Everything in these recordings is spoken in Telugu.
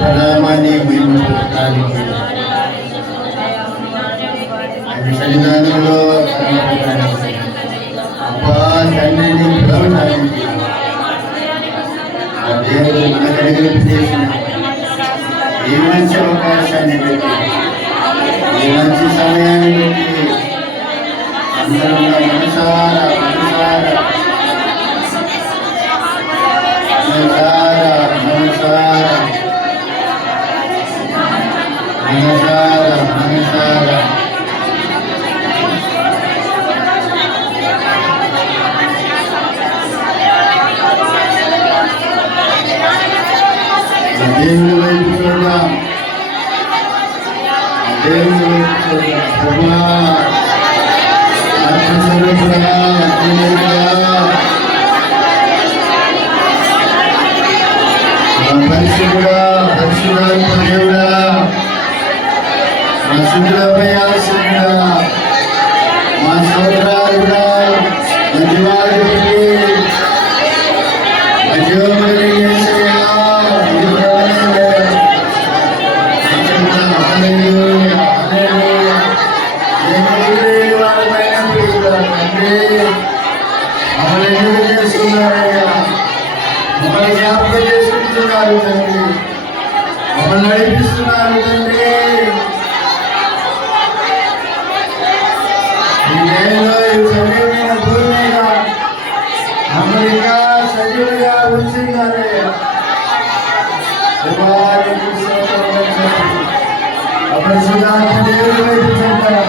ప్రధానాన్ని మేము పొందడానికి ఆయన సన్నిధానంలో అబ్బా తండ్రిని పిలవడానికి ఆ దేవుడు మనకు చేసిన ఈ మంచి అవకాశాన్ని పెట్టి ఈ మంచి సమయాన్ని పెట్టి అందరం మనసారా మనసారా మనసారా మనసారా మనసారా మనసారా దేవుని వైపు చూద్దాం, దేవుని వైపు చూద్దాం. ప్రభువా ఆత్మస్వరూపుడా, అగ్నిదేవుడా, పరిశుద్ధుడా, పరిశుద్ధాత్మ దేవుడా, మా శుద్ధులపై ఆశుద్ధుడా, మా సోదరాలుడా, మా జీవాధిపతి, మా జీవములు మమ్మల్ని జ్ఞాపకం చేసుకుంటున్నారు తండ్రి, మమ్మల్ని నడిపిస్తున్నారు తండ్రి. ఈ నేలలో ఈ సజీవమైన భూమి మీద మమ్మల్ని ఇంకా సజీవులుగా ఉంచున్నారే. అపరిశుద్ధాత్మ దేవుని వైపు చూద్దాం,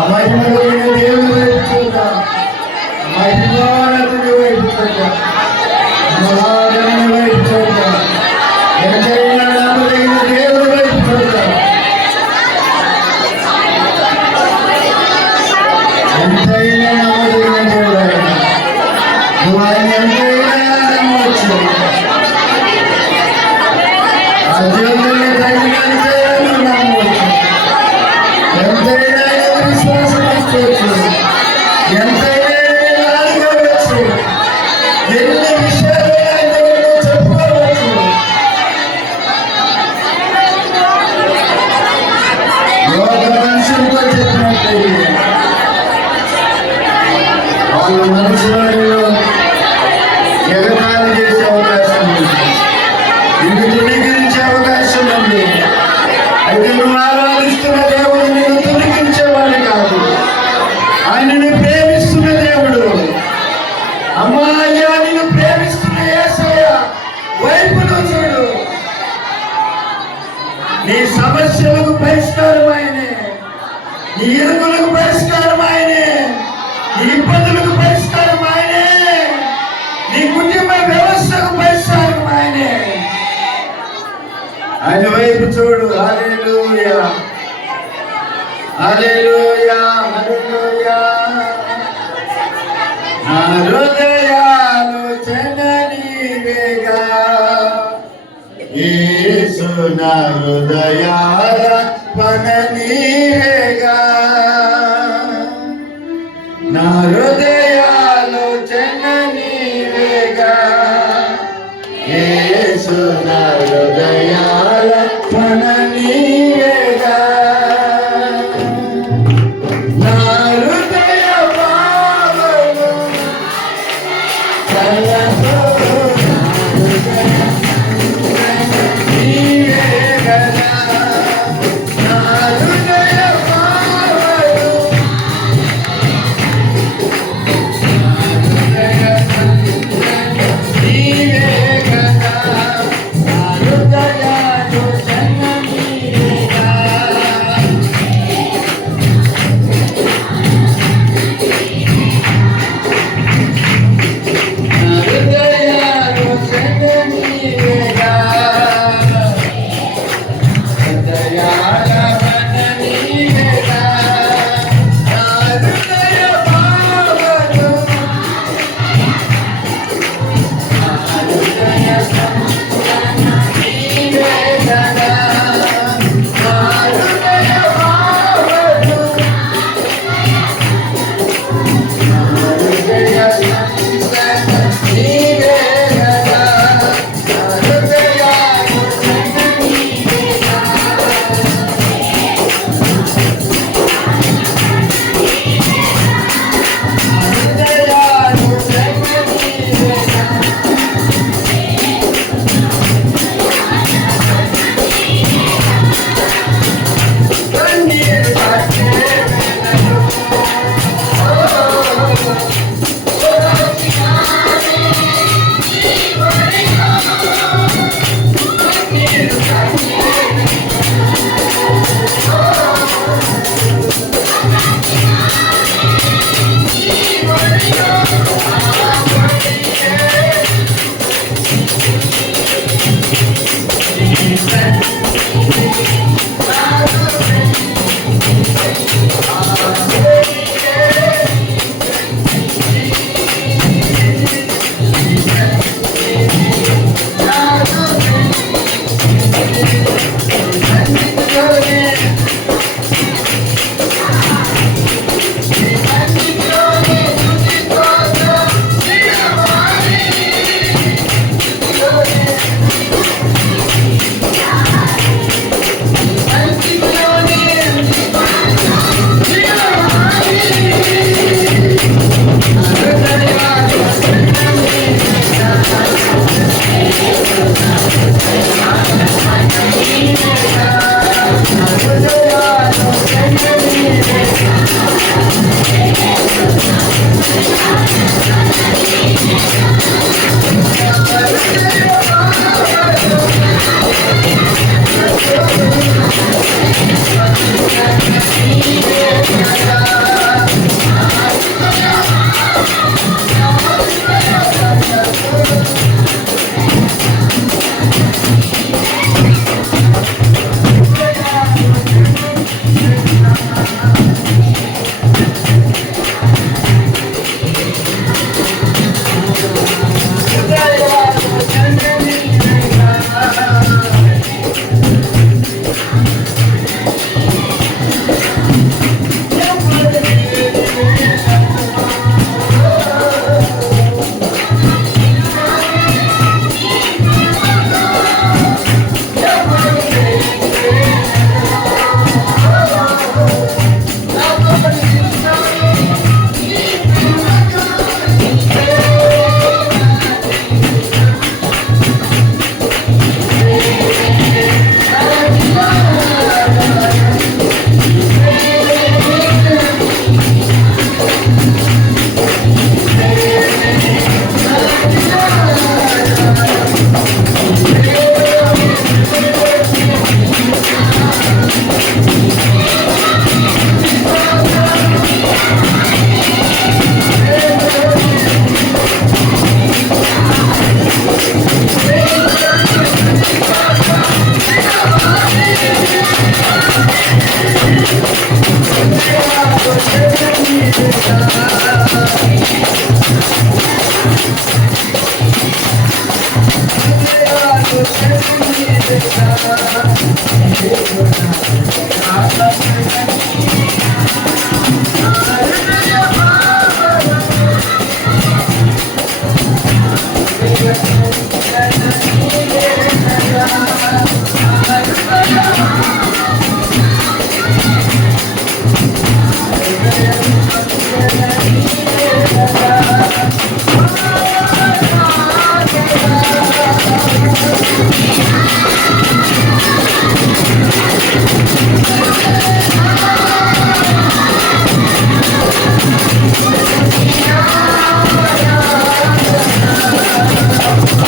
అమహిమమైన దేవుని వైపు చూద్దాం, మహిమానతుని వైపు చూద్దాం, మహాగణుని వైపు చూద్దాం, ఎంతైనా నమ్మదగిన దేవుని వైపు చూద్దాం, ఎంతైనా నమ్మదగిన దేవుడు. నువ్వు ఆయన ఎంతైనా నమ్మవచ్చు. ఆ దేవుని తగినంతే నువ్వు నమ్మవచ్చు. ఎంతైనా విశ్వాసం ఇచ్చవచ్చు, ఎంతైనా ఆడుకోవచ్చు, ఎన్ని విషయాలు చెప్పుకోవచ్చు. ఒక మనుషులతో చెప్పినట్లయితే వాళ్ళ మనసులో ఎగతాళి చేసే అవకాశం ఉంది, నిన్ను తొలగించే అవకాశం ఉంది. అయితే నువ్వు ఆరాధిస్తున్న దేవుడు నిన్ను తొలగించేవాడు కాదు, ఆయనని ప్రేమిస్తున్న దేవుడు. అమ్మాయ్యా, నిన్ను ప్రేమిస్తున్న యేసయ్య వైపును చూడు. నీ సమస్యలకు పరిష్కారం ఆయనే, నీ ఇరుకులకు పరిష్కారం ఆయనే, నీ ఇబ్బందులకు పరిష్కారం ఆయనే, నీ కుటుంబ వ్యవస్థకు పరిష్కారం ఆయనే. ఆయన వైపు చూడు. హల్లెలూయా, హల్లెలూయా, హల్లెలూయా. నా హృదయాలోచన నీవేగా యేసు, నా హృదయార్పణ నీవేగా, నా హృదయాలోచన నీవేగా యేసు, నా హృదయార్పణ నీవేగా. నా హృదయ భావము నీవే కదా, నా హృదయాలోచన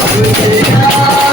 Hallelujah.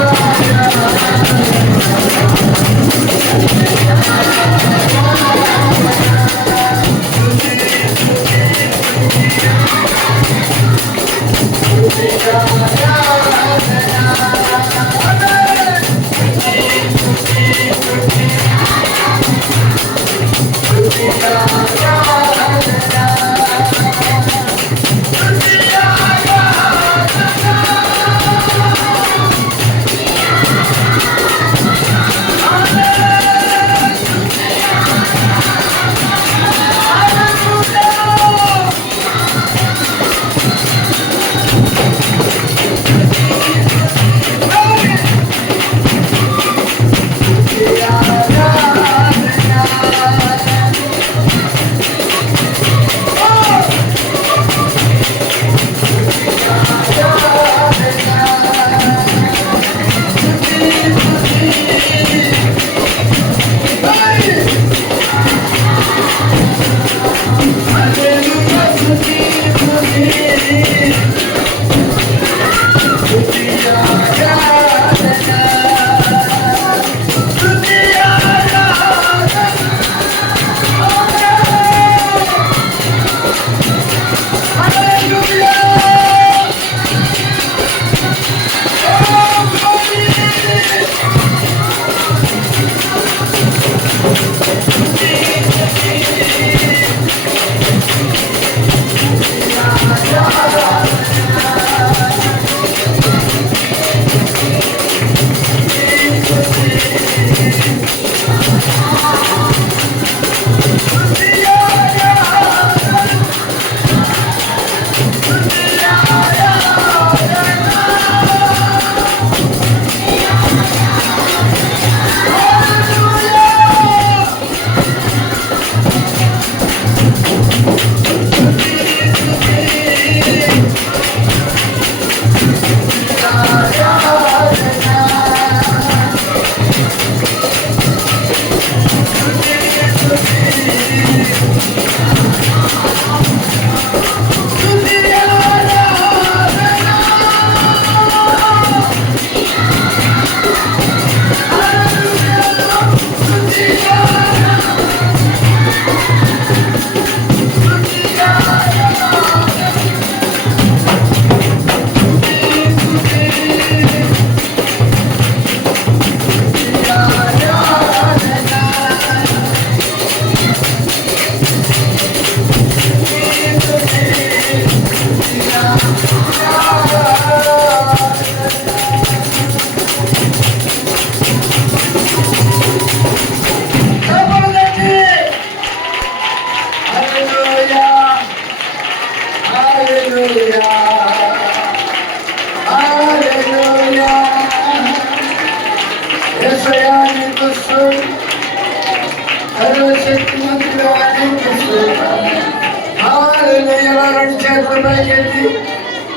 పైకెత్తి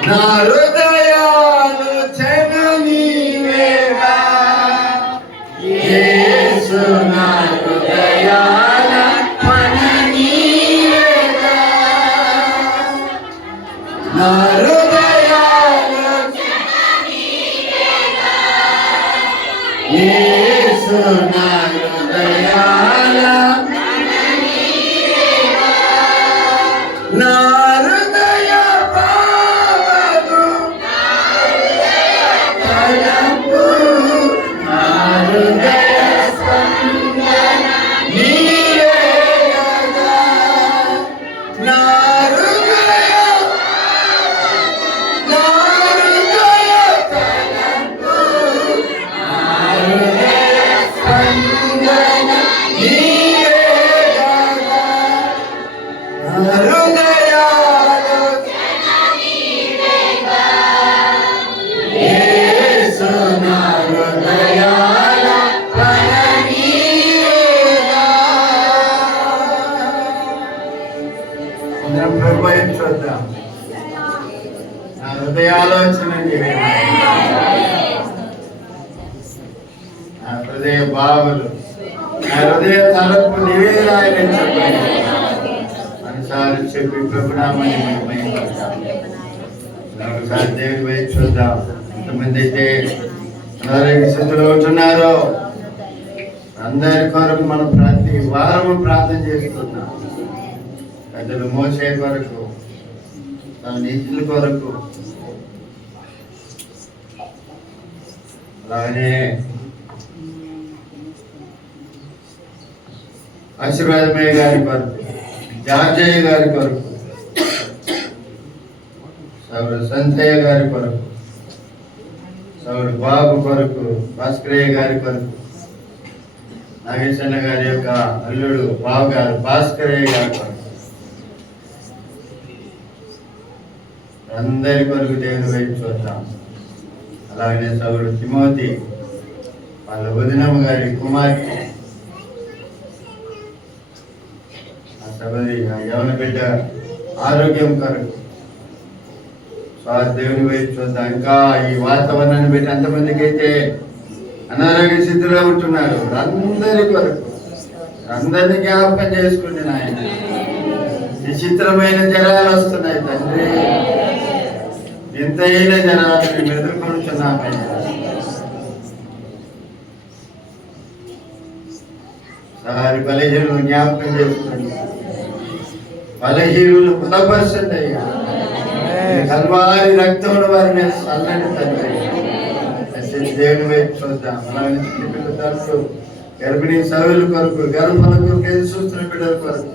నా హృదయాలోచన నీవేగా యేసు నా హృదయాలోచన నీవేగా నా హృదయాలోచన నీవేగా యేసు నా హృదయాలోచన నీవేగా నా చూద్దాం. నా హృదయాలోచన నీవేనా, నా హృదయ భావాలు, నా హృదయ తలపు నీవేనా అనుసారి చెప్పి ప్రభునామని ఒకసారి దేవుడి వైపు చూద్దాం. ఎంతమంది అయితే అనారోగ్య స్థితిలో ఉంటున్నారో అందరి కొరకు మనం ప్రతి వారము ప్రార్థన చేస్తున్నాం. పెద్దలు మోసే కొరకు, తన నీతుల కొరకు, అలాగే ఆశీర్వాదమయ్య గారి కొరకు, జార్జయ్య గారి కొరకు, సౌరు సంతయ్య గారి కొరకు, సౌరు బాబు కొరకు, భాస్కరయ్య గారి కొరకు, నాగేశన్న గారి యొక్క అల్లుడు బాబు గారు భాస్కరయ్య గారి కొరకు, అందరి కొరకు దేవుని వైపు చూద్దాం. అలాగనే సౌడు తిమోతి వాళ్ళ వదినమ్మ గారి కుమార్తె, ఆ సభది యవన బిడ్డ ఆరోగ్యం కొరకు దేవుని వైపు చూద్దాం. ఇంకా ఈ వాతావరణాన్ని బట్టి ఎంతమందికి అయితే అనారోగ్య స్థితిలో ఉంటున్నారు అందరి కొరకు అందరినీ జ్ఞాపకం చేసుకుంటే నాయన. విచిత్రమైన జనాలు వస్తున్నాయి తండ్రి, ఎంతైనా జనాలు మేము ఎదుర్కొంటున్నామే. సహారి బలహీనులు జ్ఞాపకం చేసుకోండి, బలహీనులు బలపరచండి అయ్యా. కల్వారి రక్తంలో వారి మీద చల్లని తండ్రి. దేవుని వైపు చూద్దాం. అలాగే పిల్లలు, గర్భిణీ సభ్యుల కొరకు, గర్భాల కొరకు, ఎదురు చూస్తున్న బిడ్డల కొరకు,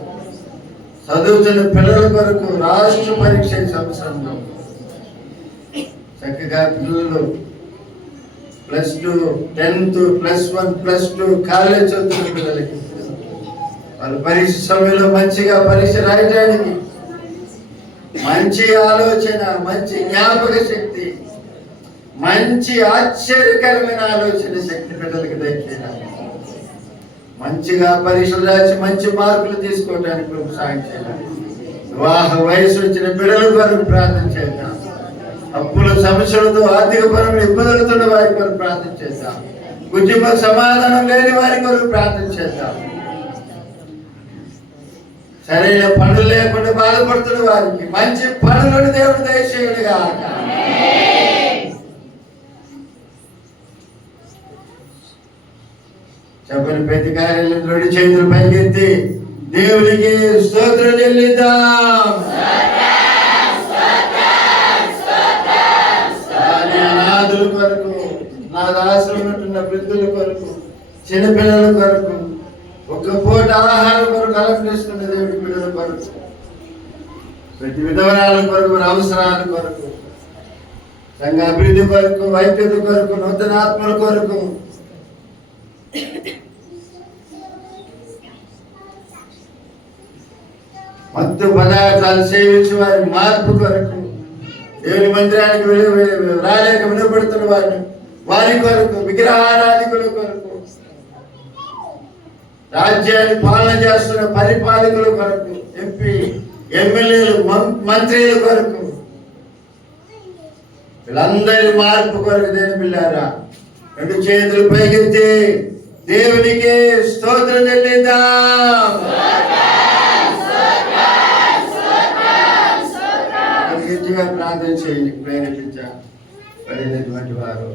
చదువుతున్న పిల్లల కొరకు, రాష్ట్ర పరీక్ష సంవత్సరంలో చక్కగా పిల్లలు +2, 10th, +1, +2 కాలేజ్ చదువుతున్న పిల్లలకి వాళ్ళు పరీక్ష సమయంలో మంచిగా పరీక్ష రాయడానికి మంచి ఆలోచన, మంచి జ్ఞాపక శక్తి, మంచి ఆశ్చర్యకరమైన ఆలోచన శక్తి పిల్లలకి దక్కేలా మంచిగా పరీక్షలు రాసి మంచి మార్కులు తీసుకోవడానికి ప్రభు సాయం చేయాలి. వివాహ వయసు వచ్చిన బిడ్డల కొరకు ప్రార్థన చేద్దాం. అప్పుల సమస్యలతో ఆర్థిక పరమైన ఇబ్బందులతో వారి కొరకు ప్రార్థన చేద్దాం. కుటుంబ సమాధానం లేని వారి కొరకు ప్రార్థన చేద్దాం. సరైన పనులు లేకుండా బాధపడుతున్న వారికి మంచి పనులను దేవుడు దయచేయుడుగా. చెప్పని ప్రతి కార్యాలయం 2 చేతులు పైకెత్తి దేవునికి స్తోత్రం చెల్లిద్దాం. అనాథుల కొరకు, నా దాసులు ఉంటున్న వృద్ధుల కొరకు, చిన్నపిల్లల కొరకు, ఒక పూట ఆహారం కొరకు అలంకరిస్తున్న దేవుడి బిడ్డల కొరకు, ప్రతి విధవరాల కొరకు, అవసరాల కొరకు, సంఘ అభివృద్ధి కొరకు, వైద్యుల కొరకు, నూతన ఆత్మల కొరకు, మత్తు పదార్థాలు సేవించి వారి మార్పు కొరకు, దేవుని మందిరానికి రాలేక వినపడుతున్న వారి కొరకు, విగ్రహారాధికుల కొరకు, రాజ్యాన్ని పాలన చేస్తున్న పరిపాలకుల కొరకు, ఎంపీ ఎమ్మెల్యేలు, మంత్రుల కొరకు, వీళ్ళందరి మార్పు కొరకు దేని పిల్లారా 2 చేతులు పైకెత్తి దేవునికి స్తోత్రం చెల్లిద్దాం. గట్టిగా ప్రార్థన చేయండి. ప్రేరేపించబడినటువంటి వారు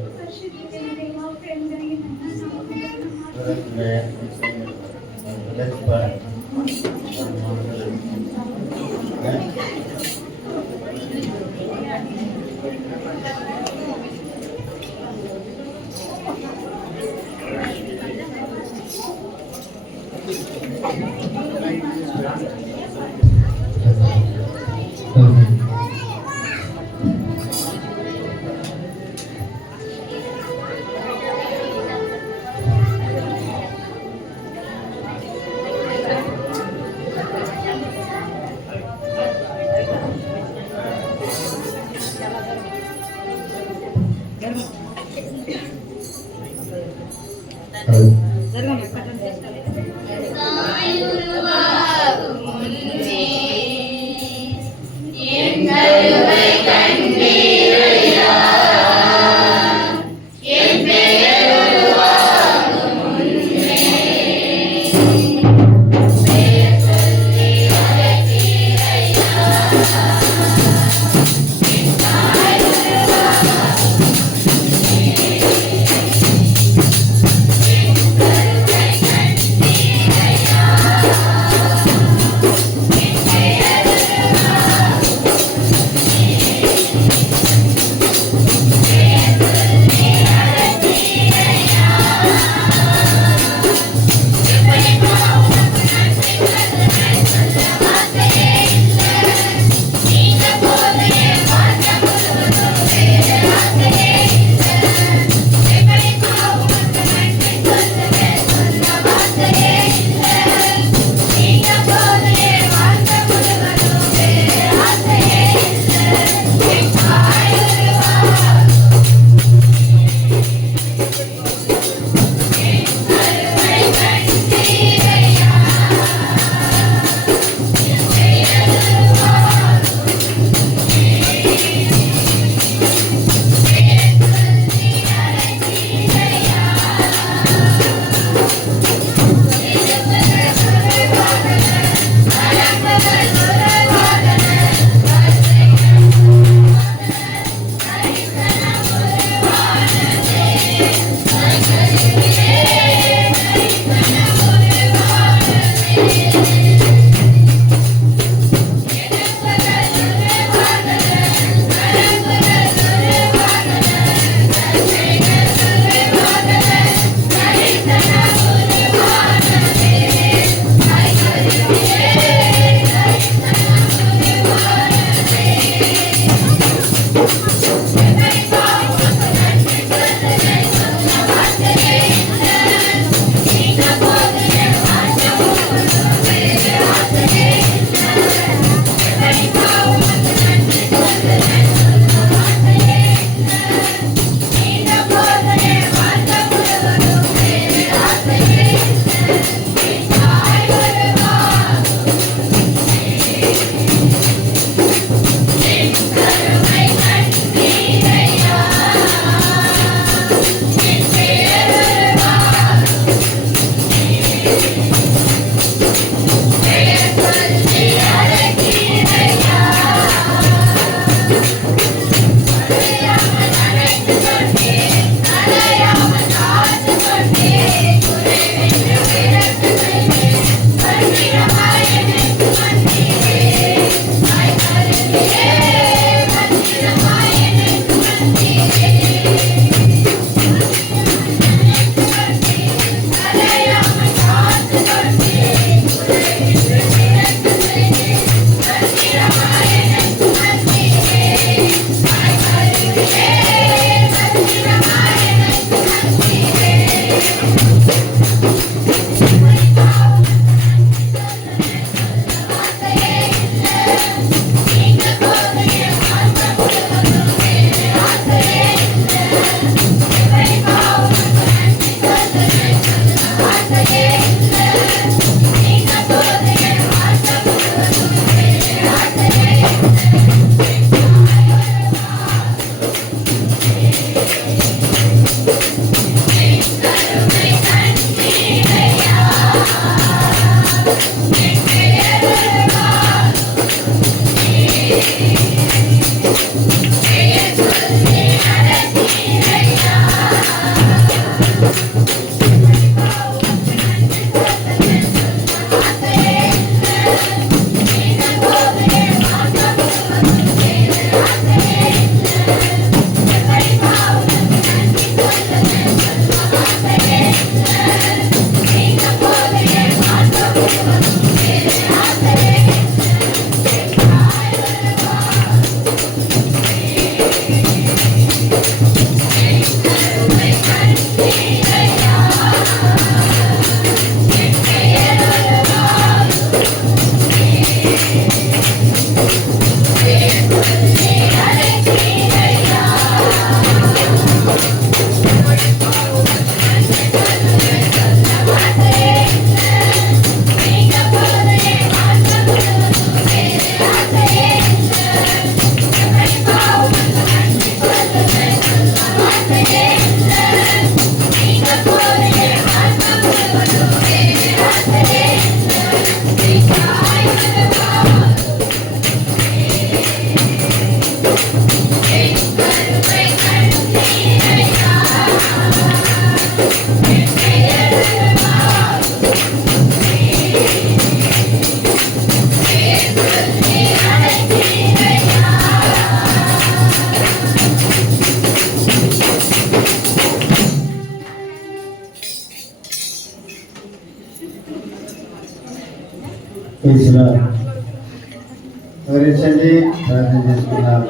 వివరించండి, ప్రార్థన చేసుకున్నాము.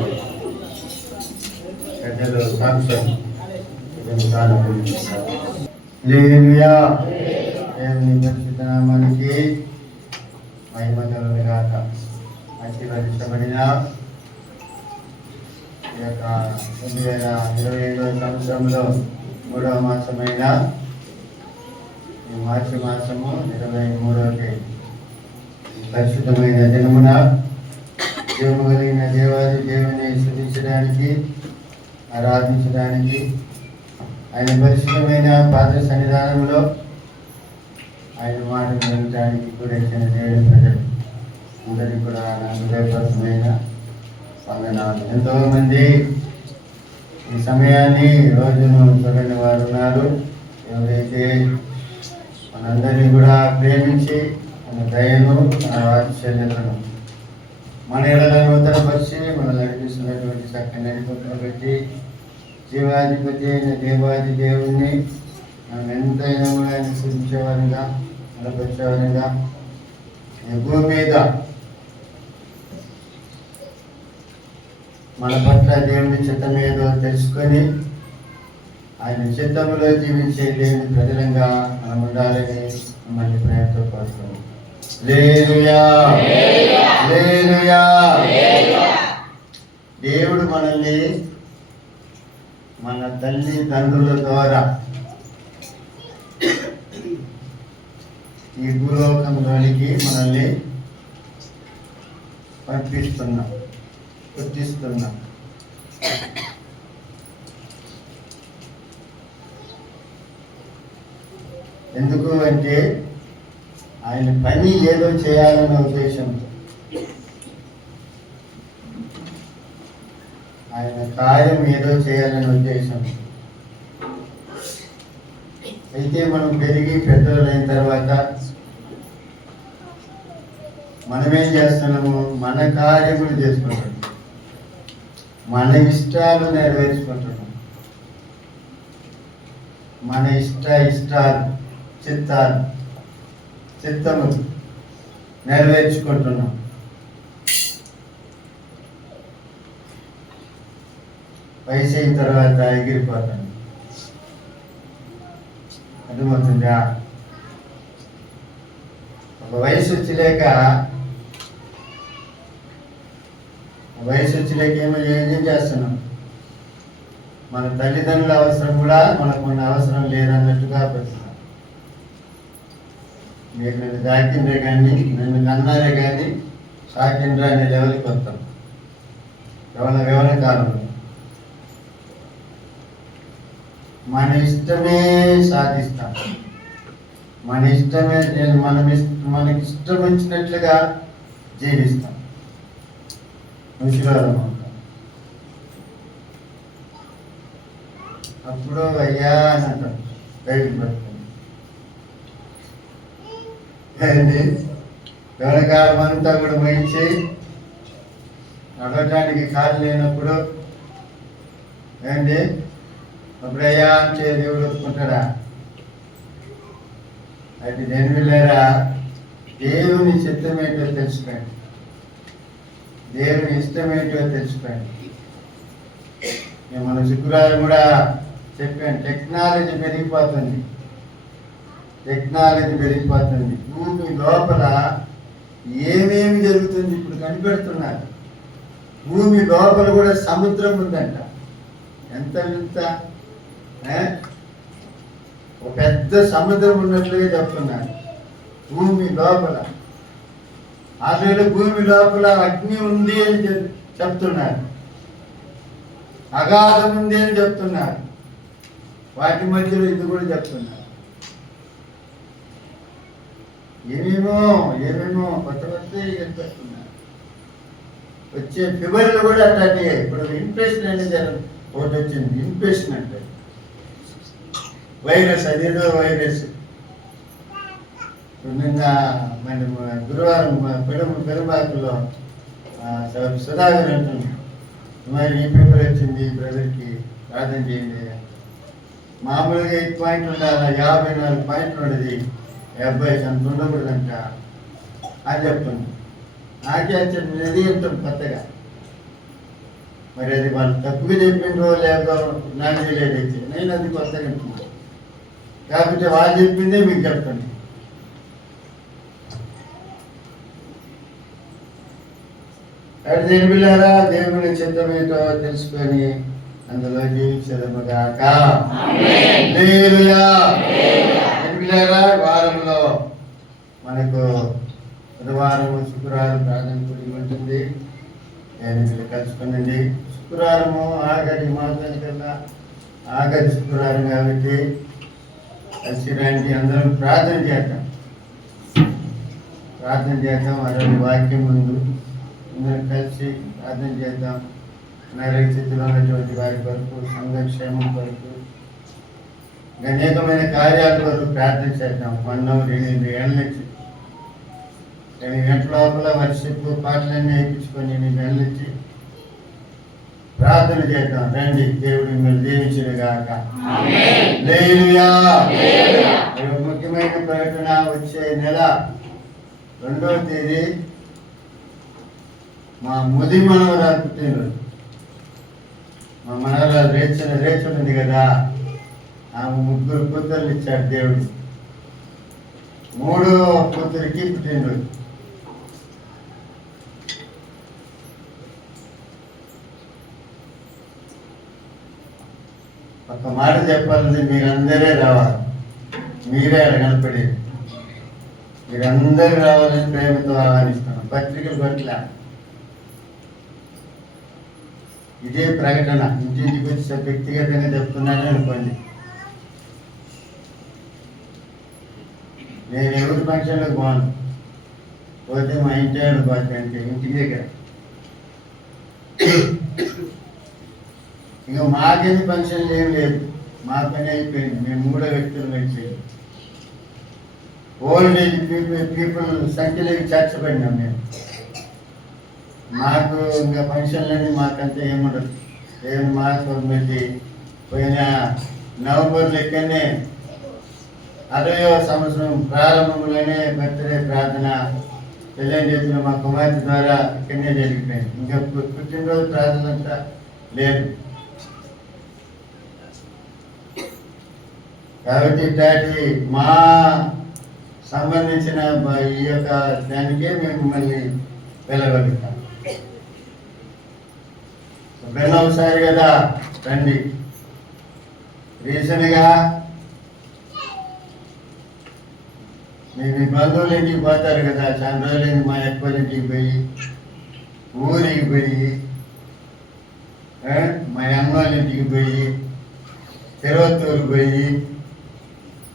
పెద్దలు సాక్ష్యం దేవుని పరిశుద్ధ నామానికి మహిమ కలుగును గాక. ఆశీర్వదించబడిన ఈ యొక్క 2025వ సంవత్సరంలో 3వ మాసమైన ఈ మార్చి మాసము 23వ తేదీ పరిశుద్ధమైన దినమున జీవము కలిగిన దేవాది దేవుని స్తుతించడానికి, ఆరాధించడానికి, ఆయన పరిశుద్ధమైన పాద సన్నిధానంలో ఆయన మాట వినడానికి కూడా ఇచ్చిన దేవుని ప్రజలు అందరికీ కూడా నా హృదయపూర్వకమైన వందనాలు. ఎంతోమంది ఈ సమయాన్ని రోజును చూడని వారు ఉన్నారు. ఎవరైతే మనందరినీ కూడా ప్రేమించి మన దయను, మన వాత్సల్యతను మన ఎడల నూతనపరిచి మనల్ని నడిపిస్తున్నటువంటి చక్కని నడిపొట్టును బట్టి జీవాధిపతి అయిన దేవాది దేవుణ్ణి మనం ఎంతైనా కూడా అనుసరించేవారుగా, నిలబెట్టేవారుగా ఈ భూమి మీద మన పట్ల దేవుని చిత్తం ఏదో తెలుసుకొని ఆయన చిత్తములో జీవించే దేవుని ప్రజలంగా మనం ఉండాలని మళ్ళీ ప్రయత్నం కోరుతున్నాం. హల్లెలూయా, హల్లెలూయా. దేవుడు మనల్ని మన తల్లిదండ్రుల ద్వారా ఈ భూలోకంలోనికి మనల్ని పంపిస్తున్నాం, పుట్టిస్తున్నాం. ఎందుకు అంటే ఆయన పని ఏదో చేయాలన్న ఉద్దేశంతో, ఆయన కార్యం ఏదో చేయాలనే ఉద్దేశంతో. అయితే మనం పెరిగి పెద్దలైన తర్వాత మనమేం చేస్తున్నాము? మన కార్యములు చేసుకుంటున్నాం, మన ఇష్టాలు నెరవేర్చుకుంటున్నాం, మన ఇష్టాలు చిత్తము నెరవేర్చుకుంటున్నాం. వయసు అయిన తర్వాత ఎగిరిపోతాను. అర్థమవుతుందా? ఒక వయసు వచ్చలేక ఏం చేస్తున్నాం? మన తల్లిదండ్రుల అవసరం కూడా మనకు మన అవసరం లేదన్నట్టుగా పెడుతున్నాం. మీరు నన్ను దాకిండ్రే కానీ, నన్ను కన్నారే కానీ సాకిండ్రా అనే లెవెల్కి వస్తాం. వ్యవహార కాలంలో మన ఇష్టమే సాధిస్తాం, మన ఇష్టమే మనకి ఇష్టం వచ్చినట్లుగా జీవిస్తాం. ముసిలోరం అవుతాం. అప్పుడు అయ్యా అని అంటాం, బయటకు పడుతుంది. ఏంటి వ్యవహారం అంతా కూడా వహించి నడవటానికి కాలు లేనప్పుడు ఏంటి అప్పుడు అయ్యా అంటే దేవుడు ఒప్పుకుంటాడా? అయితే నేను వెళ్ళారా, దేవుని చిత్తం ఏంటో తెలుసుకోండి, దేవుని ఇష్టం ఏంటో తెలుసుకోండి. మన శుక్రవారం కూడా చెప్పాను, టెక్నాలజీ పెరిగిపోతుంది. భూమి లోపల ఏమేమి జరుగుతుంది ఇప్పుడు కనిపెడుతున్నారు. భూమి లోపల కూడా సముద్రం ఉందంట. ఎంత ఒక పెద్ద సముద్రం ఉన్నట్లుగా చెప్తున్నారు. భూమి లోపల ఆల్రెడీ భూమి లోపల అగ్ని ఉంది అని చెప్తున్నారు, అగాధం ఉంది అని చెప్తున్నారు. వాటి మధ్యలో ఇది కూడా చెప్తున్నా. ఏమేమో కొత్త చెప్తున్నారు. వచ్చే ఫిబర్లు కూడా అట్లాంటి. ఇప్పుడు ఇన్ఫెక్షన్ అనేది ఒకటి వచ్చింది, ఇన్ఫెక్షన్ అంటే వైరస్, అదేదో వైరస్. నిన్న మన గురువారం పెరుబాకులో సుధాకర్ అంటుంది, మరి ఈ పేపర్ వచ్చింది బ్రదర్కి ప్రార్థన చేయండి. మామూలుగా 8 పాయింట్లు ఉండాలి, 54 పాయింట్లు ఉండదు. 50 అంత ఉండకూడదంట అని చెప్తుంది. నాకే అది చెప్తాం కొత్తగా. మరి అది వాళ్ళు తప్పుగా చెప్పిండ్రో లేదో నాకు తెలియదైతే నేను అది కొత్తగా చెప్తున్నాను. కాబట్టి వాళ్ళు చెప్పిందే మీకు చెప్తాను. అటు దేని పిల్లారా, దేవుని చిత్తమేటో తెలుసుకొని అందులో జీవించదముగాక. హల్లెలూయా. పిల్లారా, వారంలో మనకు బుధవారము శుక్రవారం ప్రార్థన కూడి ఉంటుంది. నేను కలుసుకునండి. శుక్రవారము ఆఖరి మాసం కన్నా ఆఖరి శుక్రవారం కాబట్టి కలిసి రండి, అందరం ప్రార్థన చేద్దాం. అరవై వాక్యం ముందు అందరం కలిసి ప్రార్థన చేద్దాం. అనారోగ్య స్థితిలో ఉన్నటువంటి వారి కొరకు, సంఘక్షేమం కొరకు, అనేకమైన కార్యాల కొరకు ప్రార్థన చేద్దాం. 1-2 ఏళ్ళ నుంచి 2 గంటల లోపల వర్షిప్ పాటలన్నీ వేయించుకొని 8 నెలల నుంచి ప్రార్థన చేద్దాం. రండి, దేవుడు మిమ్మల్ని దీవించును గాక. హల్లెలూయా. ముఖ్యమైన ప్రకటన, వచ్చే నెల 2వ తేదీ మా ముది మనవరాలు పుట్టినరోజు. మా మనవరాలు రేచల్ ఉంది కదా, ఆమె 3 కూతుర్లు ఇచ్చాడు దేవుడు. 3వ కూతురికి పుట్టినరోజు. ఒక మాట చెప్పాలంటే మీరందరే రావాలి. మీరే కనపడేది. మీరందరూ రావాలని ప్రేమతో ఆహ్వానిస్తున్నాం. పత్రికలు పట్ల ఇదే ప్రకటన ఇంటింటికి వచ్చి వ్యక్తిగతంగా చెప్తున్నానని అనుకోండి. నేను ఎవరి ఫంక్షన్లకు పోను, పోతే మా ఇంటి వాళ్ళు పోతే ఇంటికి దగ్గర. ఇంకా మాకేది ఫంక్షన్లు ఏం లేదు, మా పని అయిపోయింది. మేము 3వ వ్యక్తులు అయిపోయింది. ఓల్డ్ ఏజ్ పీపుల్ సంఖ్యలోకి చేర్చబడినాం మేము. మాకు ఇంకా ఫంక్షన్లన్నీ మాకంతా ఏముండదు. దేవుని మాకు పెట్టి పోయిన నవంబర్ లెక్కనే 60వ సంవత్సరం ప్రారంభంలోనే బర్త్డే ప్రార్థన పెళ్ళైన చేసిన మా కుమార్తె ద్వారా ఇక్కడనే జరిగిపోయింది. ఇంకా పుట్టినరోజు ప్రార్థన అంతా లేదు. కాబట్టి ఇట్లాంటి మా సంబంధించిన ఈ యొక్క దానికే మేము మిమ్మల్ని వెళ్ళగలుగుతాం. ఒకసారి కదా రండి. రీసెంట్గా మేము మీ బంధువుల ఇంటికి పోతారు కదా, చాలా రోజులైంది మా ఎక్కువ ఇంటికి పోయి, ఊరికి పోయి, మా అమ్మోళ్ళ ఇంటికి పోయి, తిరువత్తూరు పోయి,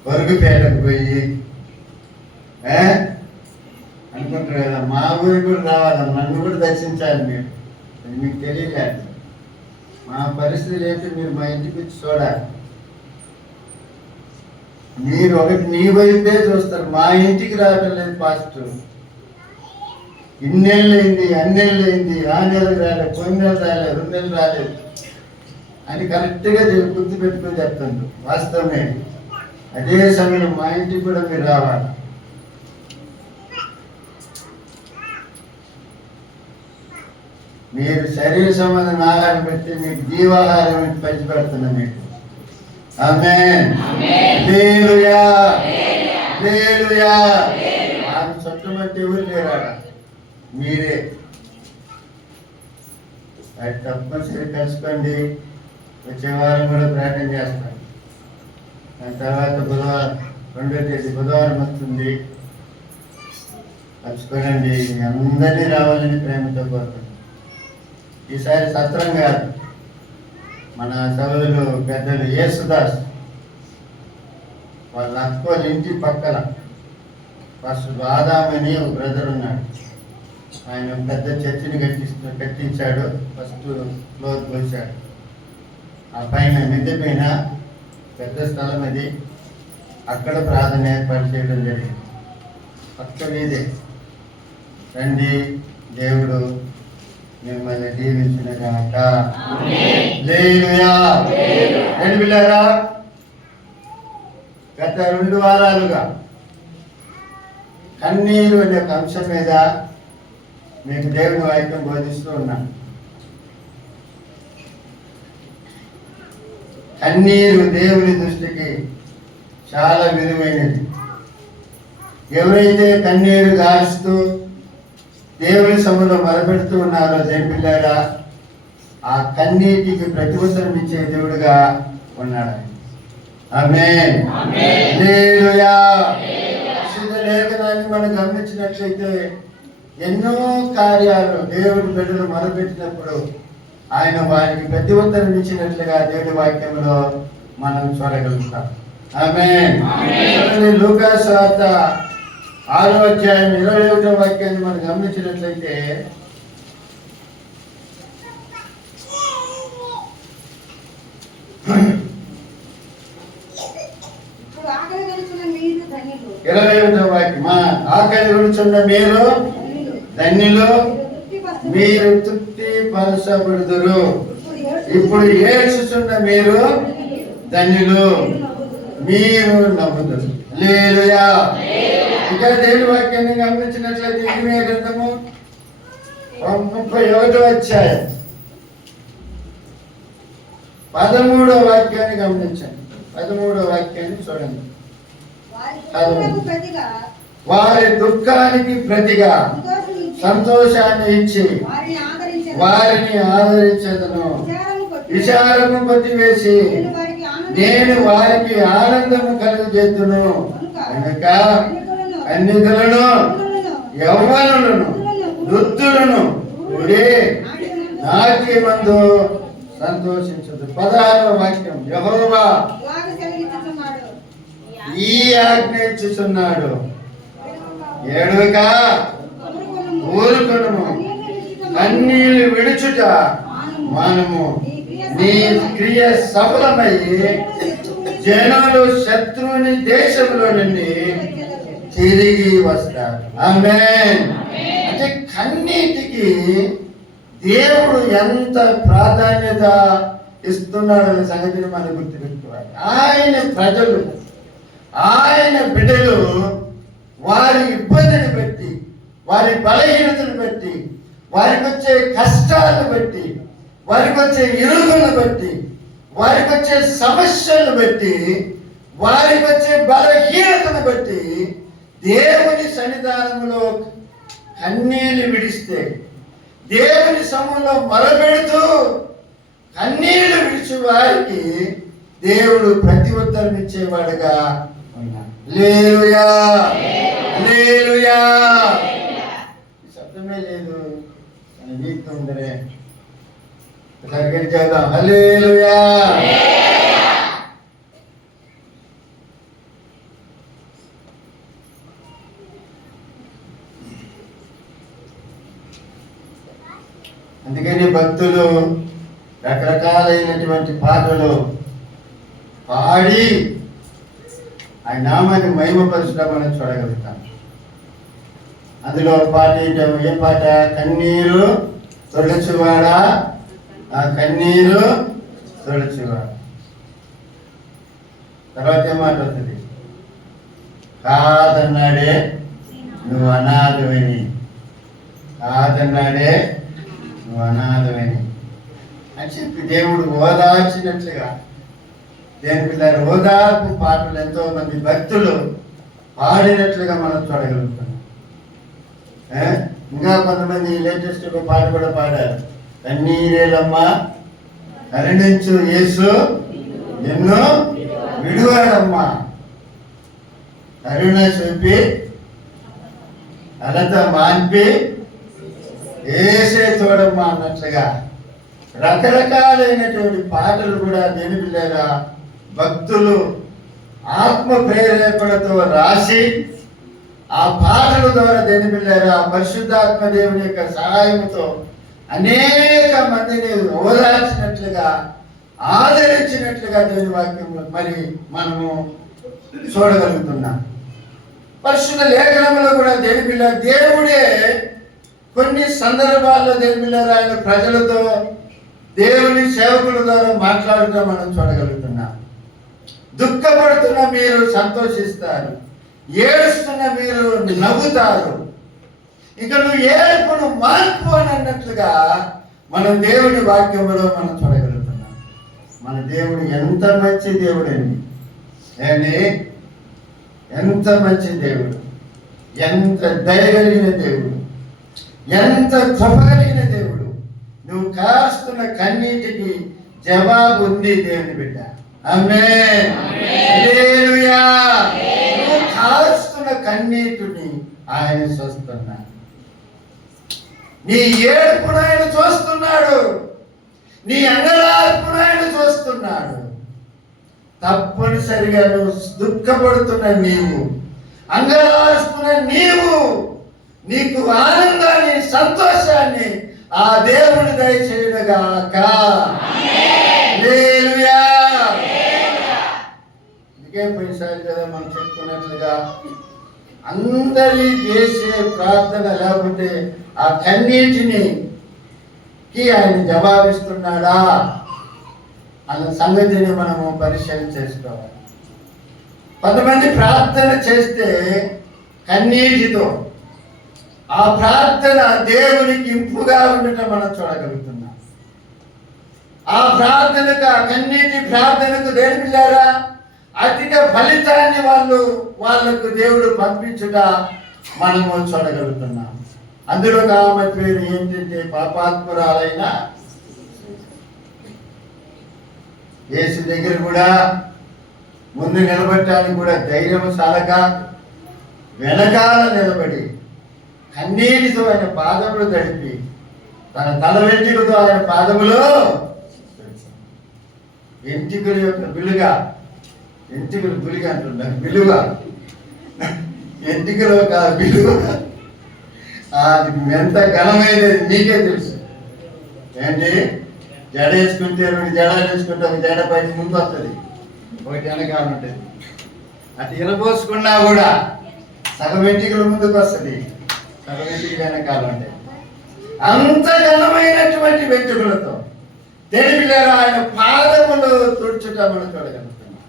పొరుగుపేటకు పోయి అనుకుంటారు కదా. మా ఊరికి కూడా రావాలి, నన్ను కూడా దర్శించాలి మీరు. అది మీకు తెలియలేదు. మా పరిస్థితులు ఏంటి మీరు మా ఇంటికి వచ్చి చూడాలి. మీరు ఒకటి నీ వైపే చూస్తారు, మా ఇంటికి రావటం లేదు. పాజిటివ్ ఇన్నేళ్ళైంది, అన్నేళ్ళైంది, 6 నెలలు రాలేదు, 9 నెలలు రాలేదు, 2 నెలలు రాలేదు అని కరెక్ట్గా గుర్తు పెట్టుకొని చెప్తాను. వాస్తవమే. అదే సమయంలో మా ఇంటికి కూడా మీరు రావాలి. మీరు శరీర సంబంధం ఆహారం పెట్టి మీకు జీవాహారం పంచిపెడుతున్నా మీకు. ఆమేన్. హల్లెలూయా. హల్లెలూయా. నాకు చుట్టమంటే ఎవరు లేరాడ, మీరే. అది తప్పనిసరి కలుసుకోండి. వచ్చే వారం కూడా ప్రార్థన చేస్తాను. దాని తర్వాత బుధవారం 2వ తేదీ బుధవారం వస్తుంది. కలుసుకోనండి. అందరినీ రావాలని ప్రేమతో కోరుతున్నాను. ఈసారి సత్రం కాదు, మన సోదరులు పెద్దలు యేసుదాస్ వాళ్ళ అక్క వాళ్ళ ఇంటి పక్కన ఫస్ట్ ఆదామని ఒక బ్రదర్ ఉన్నాడు. ఆయన పెద్ద చర్చిని కట్టించాడు. ఫస్ట్ ఫ్లోర్ పోసాడు. ఆ పైన మిద్దె పైన పెద్ద స్థలం అది. అక్కడ ప్రార్థన ఏర్పాటు చేయడం జరిగింది. పక్క మీదే. రండి, దేవుడు మిమ్మల్ని దీవించిన గాక. హల్లెలూయా. రండి పిల్లారా, గత 2 వారాలుగా కన్నీరు అనే ఒక అంశం మీద మీకు దేవుని వాక్యం బోధిస్తూ ఉన్నాను. కన్నీరు దేవుని దృష్టికి చాలా విలువైనది. ఎవరైతే కన్నీరు గారుస్తూ దేవుని సములో మొరపెడుతూ ఉన్నారో దేవుళ్ళారా, ఆ కన్నీటికి ప్రతిఫలం ఇచ్చే దేవుడుగా ఉన్నాడు. ఆమేన్. హల్లెలూయా. పరిశుద్ధ లేఖనాన్ని మనం గమనించినట్లయితే ఎన్నో కార్యాలు దేవుడి బిడ్డలు మొరపెట్టినప్పుడు ఆయన వారికి ప్రతిఫలం ఇచ్చినట్లుగా దేవుడి వాక్యంలో మనం చూడగలుగుతాం. ఆమేన్. లూకా సువార్త 6వ అధ్యాయం 21వ వాక్యాన్ని మనం గమనించినట్లయితే ఆకలి గొలుచున్న మీరు ధన్యులు, మీరు తృప్తి పరచబడుదురు. ఇప్పుడు ఏడ్చుచున్న మీరు ధన్యులు, మీరు నమ్ముదురు. హల్లెలూయా. ఇంకా దేవుని వాక్యాన్ని గమనించినట్లయితే ఇర్మీయా గ్రంథము 31వ అధ్యాయం 13వ వాక్యాన్ని గమనించండి. 13వ వాక్యాన్ని చూడండి. వారి దుఃఖానికి ప్రతిగా సంతోషాన్ని ఇచ్చి వారిని ఆదరించదను. విచారము కొట్టివేసి నేను వారికి ఆనందము కలుగజేతును. కనుక కన్యకలను, యవ్వనులను, వృద్ధులను నాట్యమందు సంతోషించదు. 16వ వాక్యం, యెహోవా ఈ ఆజ్ఞ ఇచ్చుచున్నాడు, ఏడవక ఊరుకొనుము, కన్నీళ్లు విడుచుట మానము. నీ క్రియ సఫలమయ్యి జనులు శత్రువుని దేశంలో నుండి తిరిగి వస్తారు. ఆమేన్. అంటే కన్నీటికి దేవుడు ఎంత ప్రాధాన్యత ఇస్తున్నాడనే సంగతిని మనం గుర్తుపెట్టుకోవాలి. ఆయన ప్రజలు, ఆయన బిడ్డలు వారి ఇబ్బందిని బట్టి, వారి బలహీనతను బట్టి, వారికి వచ్చే కష్టాలను బట్టి, వారికి వచ్చే ఇరుగులను బట్టి, వారికి వచ్చే సమస్యలను బట్టి, వారికి వచ్చే బలహీనతను బట్టి దేవుని సన్నిధానంలో కన్నీళ్లు విడిస్తే, దేవుని సములో మొరపెడుతూ కన్నీళ్లు విడిచి వారికి దేవుడు ప్రతిఉత్తరం ఇచ్చేవాడుగా ఉన్నాడు. హల్లెలూయా. హల్లెలూయా. శబ్దమే లేదు, గీతం ఉందరే. ఒకసారి చెప్దాం, హల్లెలూయా. అందుకని భక్తులు రకరకాలైనటువంటి పాటలు పాడి ఆ నామాన్ని మహిమపరచడం మనం చూడగలుగుతాం. అందులో పాట ఏ పాట? కన్నీరు తొలచువాడా, ఆ కన్నీరు తొలచువాడా. తర్వాత ఏ మాట వస్తుంది? కాదన్నాడే నువ్వు అనాథమని, కాదన్నాడే నువ్వు అనాథమని అని చెప్పి దేవుడు ఓదార్చినట్లుగా దేని పిల్లలు ఓదార్పు పాటలు ఎంతో మంది భక్తులు పాడినట్లుగా మనం చూడగలుగుతున్నాం. ఇంకా కొంతమంది లేటెస్ట్ ఒక పాట కూడా పాడారు. కన్నీరేలమ్మా కరుణించు యేసు నిన్ను విడువాడమ్మా, కరుణ చూపి అలత మాన్పి ఏసే తోడమ్మా అన్నట్లుగా రకరకాలైనటువంటి పాటలు కూడా దేని పిల్లగా భక్తులు ఆత్మ ఆత్మ ప్రేరేపణతో రాసి ఆ పాటల ద్వారా దేని పిల్లారు ఆ పరిశుద్ధాత్మ దేవుని యొక్క సహాయంతో అనేక మందిని ఓదార్చినట్లుగా ఆదరించినట్లుగా దేవుని వాక్యం మరి మనము చూడగలుగుతున్నాం. పరిశుద్ధ లేఖనంలో కూడా దేని పిల్ల దేవుడే కొన్ని సందర్భాల్లో దేని పిల్లలు ఆయన ప్రజలతో దేవుని సేవకుల ద్వారా మాట్లాడుతూ మనం చూడగలుగుతున్నాం. దుఃఖపడుతున్న మీరు సంతోషిస్తారు, ఏడుస్తున్న మీరు నవ్వుతారు, ఇక నువ్వు ఏడుపును మార్పు అని అన్నట్లుగా మనం దేవుని వాక్యంలో మనం చూడగలుగుతున్నాం. మన దేవుడు ఎంత మంచి దేవుడండి, ఏంటి ఎంత మంచి దేవుడు, ఎంత దయగలిగిన దేవుడు, ఎంత కృప కలిగిన దేవుడు. నువ్వు కాస్తున్న కన్నీటికి జవాబు ఉంది దేవుని బిడ్డ. ఆమేన్. హల్లెలూయా. నువ్వు కాస్తున్న కన్నీటిని ఆయన చూస్తున్నాడు, నీ ఏడుపును ఆయన చూస్తున్నాడు, నీ అంగలార్పును ఆయన చూస్తున్నాడు. తప్పనిసరిగా నువ్వు దుఃఖపడుతున్న నీవు, అంగలారుస్తున్న నీవు, నీకు ఆనందాన్ని సంతోషాన్ని ఆ దేవుని దయచేయునుగాక. హల్లెలూయా. ఇదికే పోయినసారి కదా మనం చెప్పుకున్నట్లుగా అందరి చేసే ప్రార్థన లేకపోతే ఆ కన్నీటిని ఆయన జవాబిస్తున్నాడా అన్న సంగతిని మనము పరిశీలన చేసుకోవాలి. కొంతమంది ప్రార్థన చేస్తే కన్నీటితో ఆ ప్రార్థన దేవునికి ఇంపుగా ఉండటం మనం చూడగలుగుతున్నాం. ఆ ప్రార్థనకు, ఆ కన్నీటి ప్రార్థనకు దేని పిల్లారా అధిక ఫలితాన్ని వాళ్ళకు దేవుడు పంపించుట మనము చూడగలుగుతున్నాం. అందులో ఆమె పేరు ఏంటంటే పాపాత్మురాలైన యేసు దగ్గర కూడా ముందు నిలబడటానికి కూడా ధైర్యం చాలక వెనకాల నిలబడి కన్నీటితో ఆయన పాదములు తడిపి తన తల వెంట్రుకతో ఆయన పాదములో ఎంటికల యొక్క బిలుగా, ఎంటికలు బిలుగా అంటున్నారు, బిలువ ఎంటికలు ఒక బిలువ, అది ఎంత ఘనమైనది నీకే తెలుసు. ఏంటి జడ వేసుకుంటే రెండు జడలు వేసుకుంటే ఒక జడ పైన ముందు వస్తుంది, ఒకటి వెనకాల ఉంటుంది. అటు ఇరబోసుకున్నా కూడా సగం వెంట్రుకలు ముందుకు వస్తుంది, సగం వెంట్రుకలు వెనకాల ఉంటాయి. అంత ఘనమైనటువంటి వెంట్రుకలతో తెలివిలేరు ఆయన పాదములు తుడుచుట మనం చూడగలుగుతున్నాం.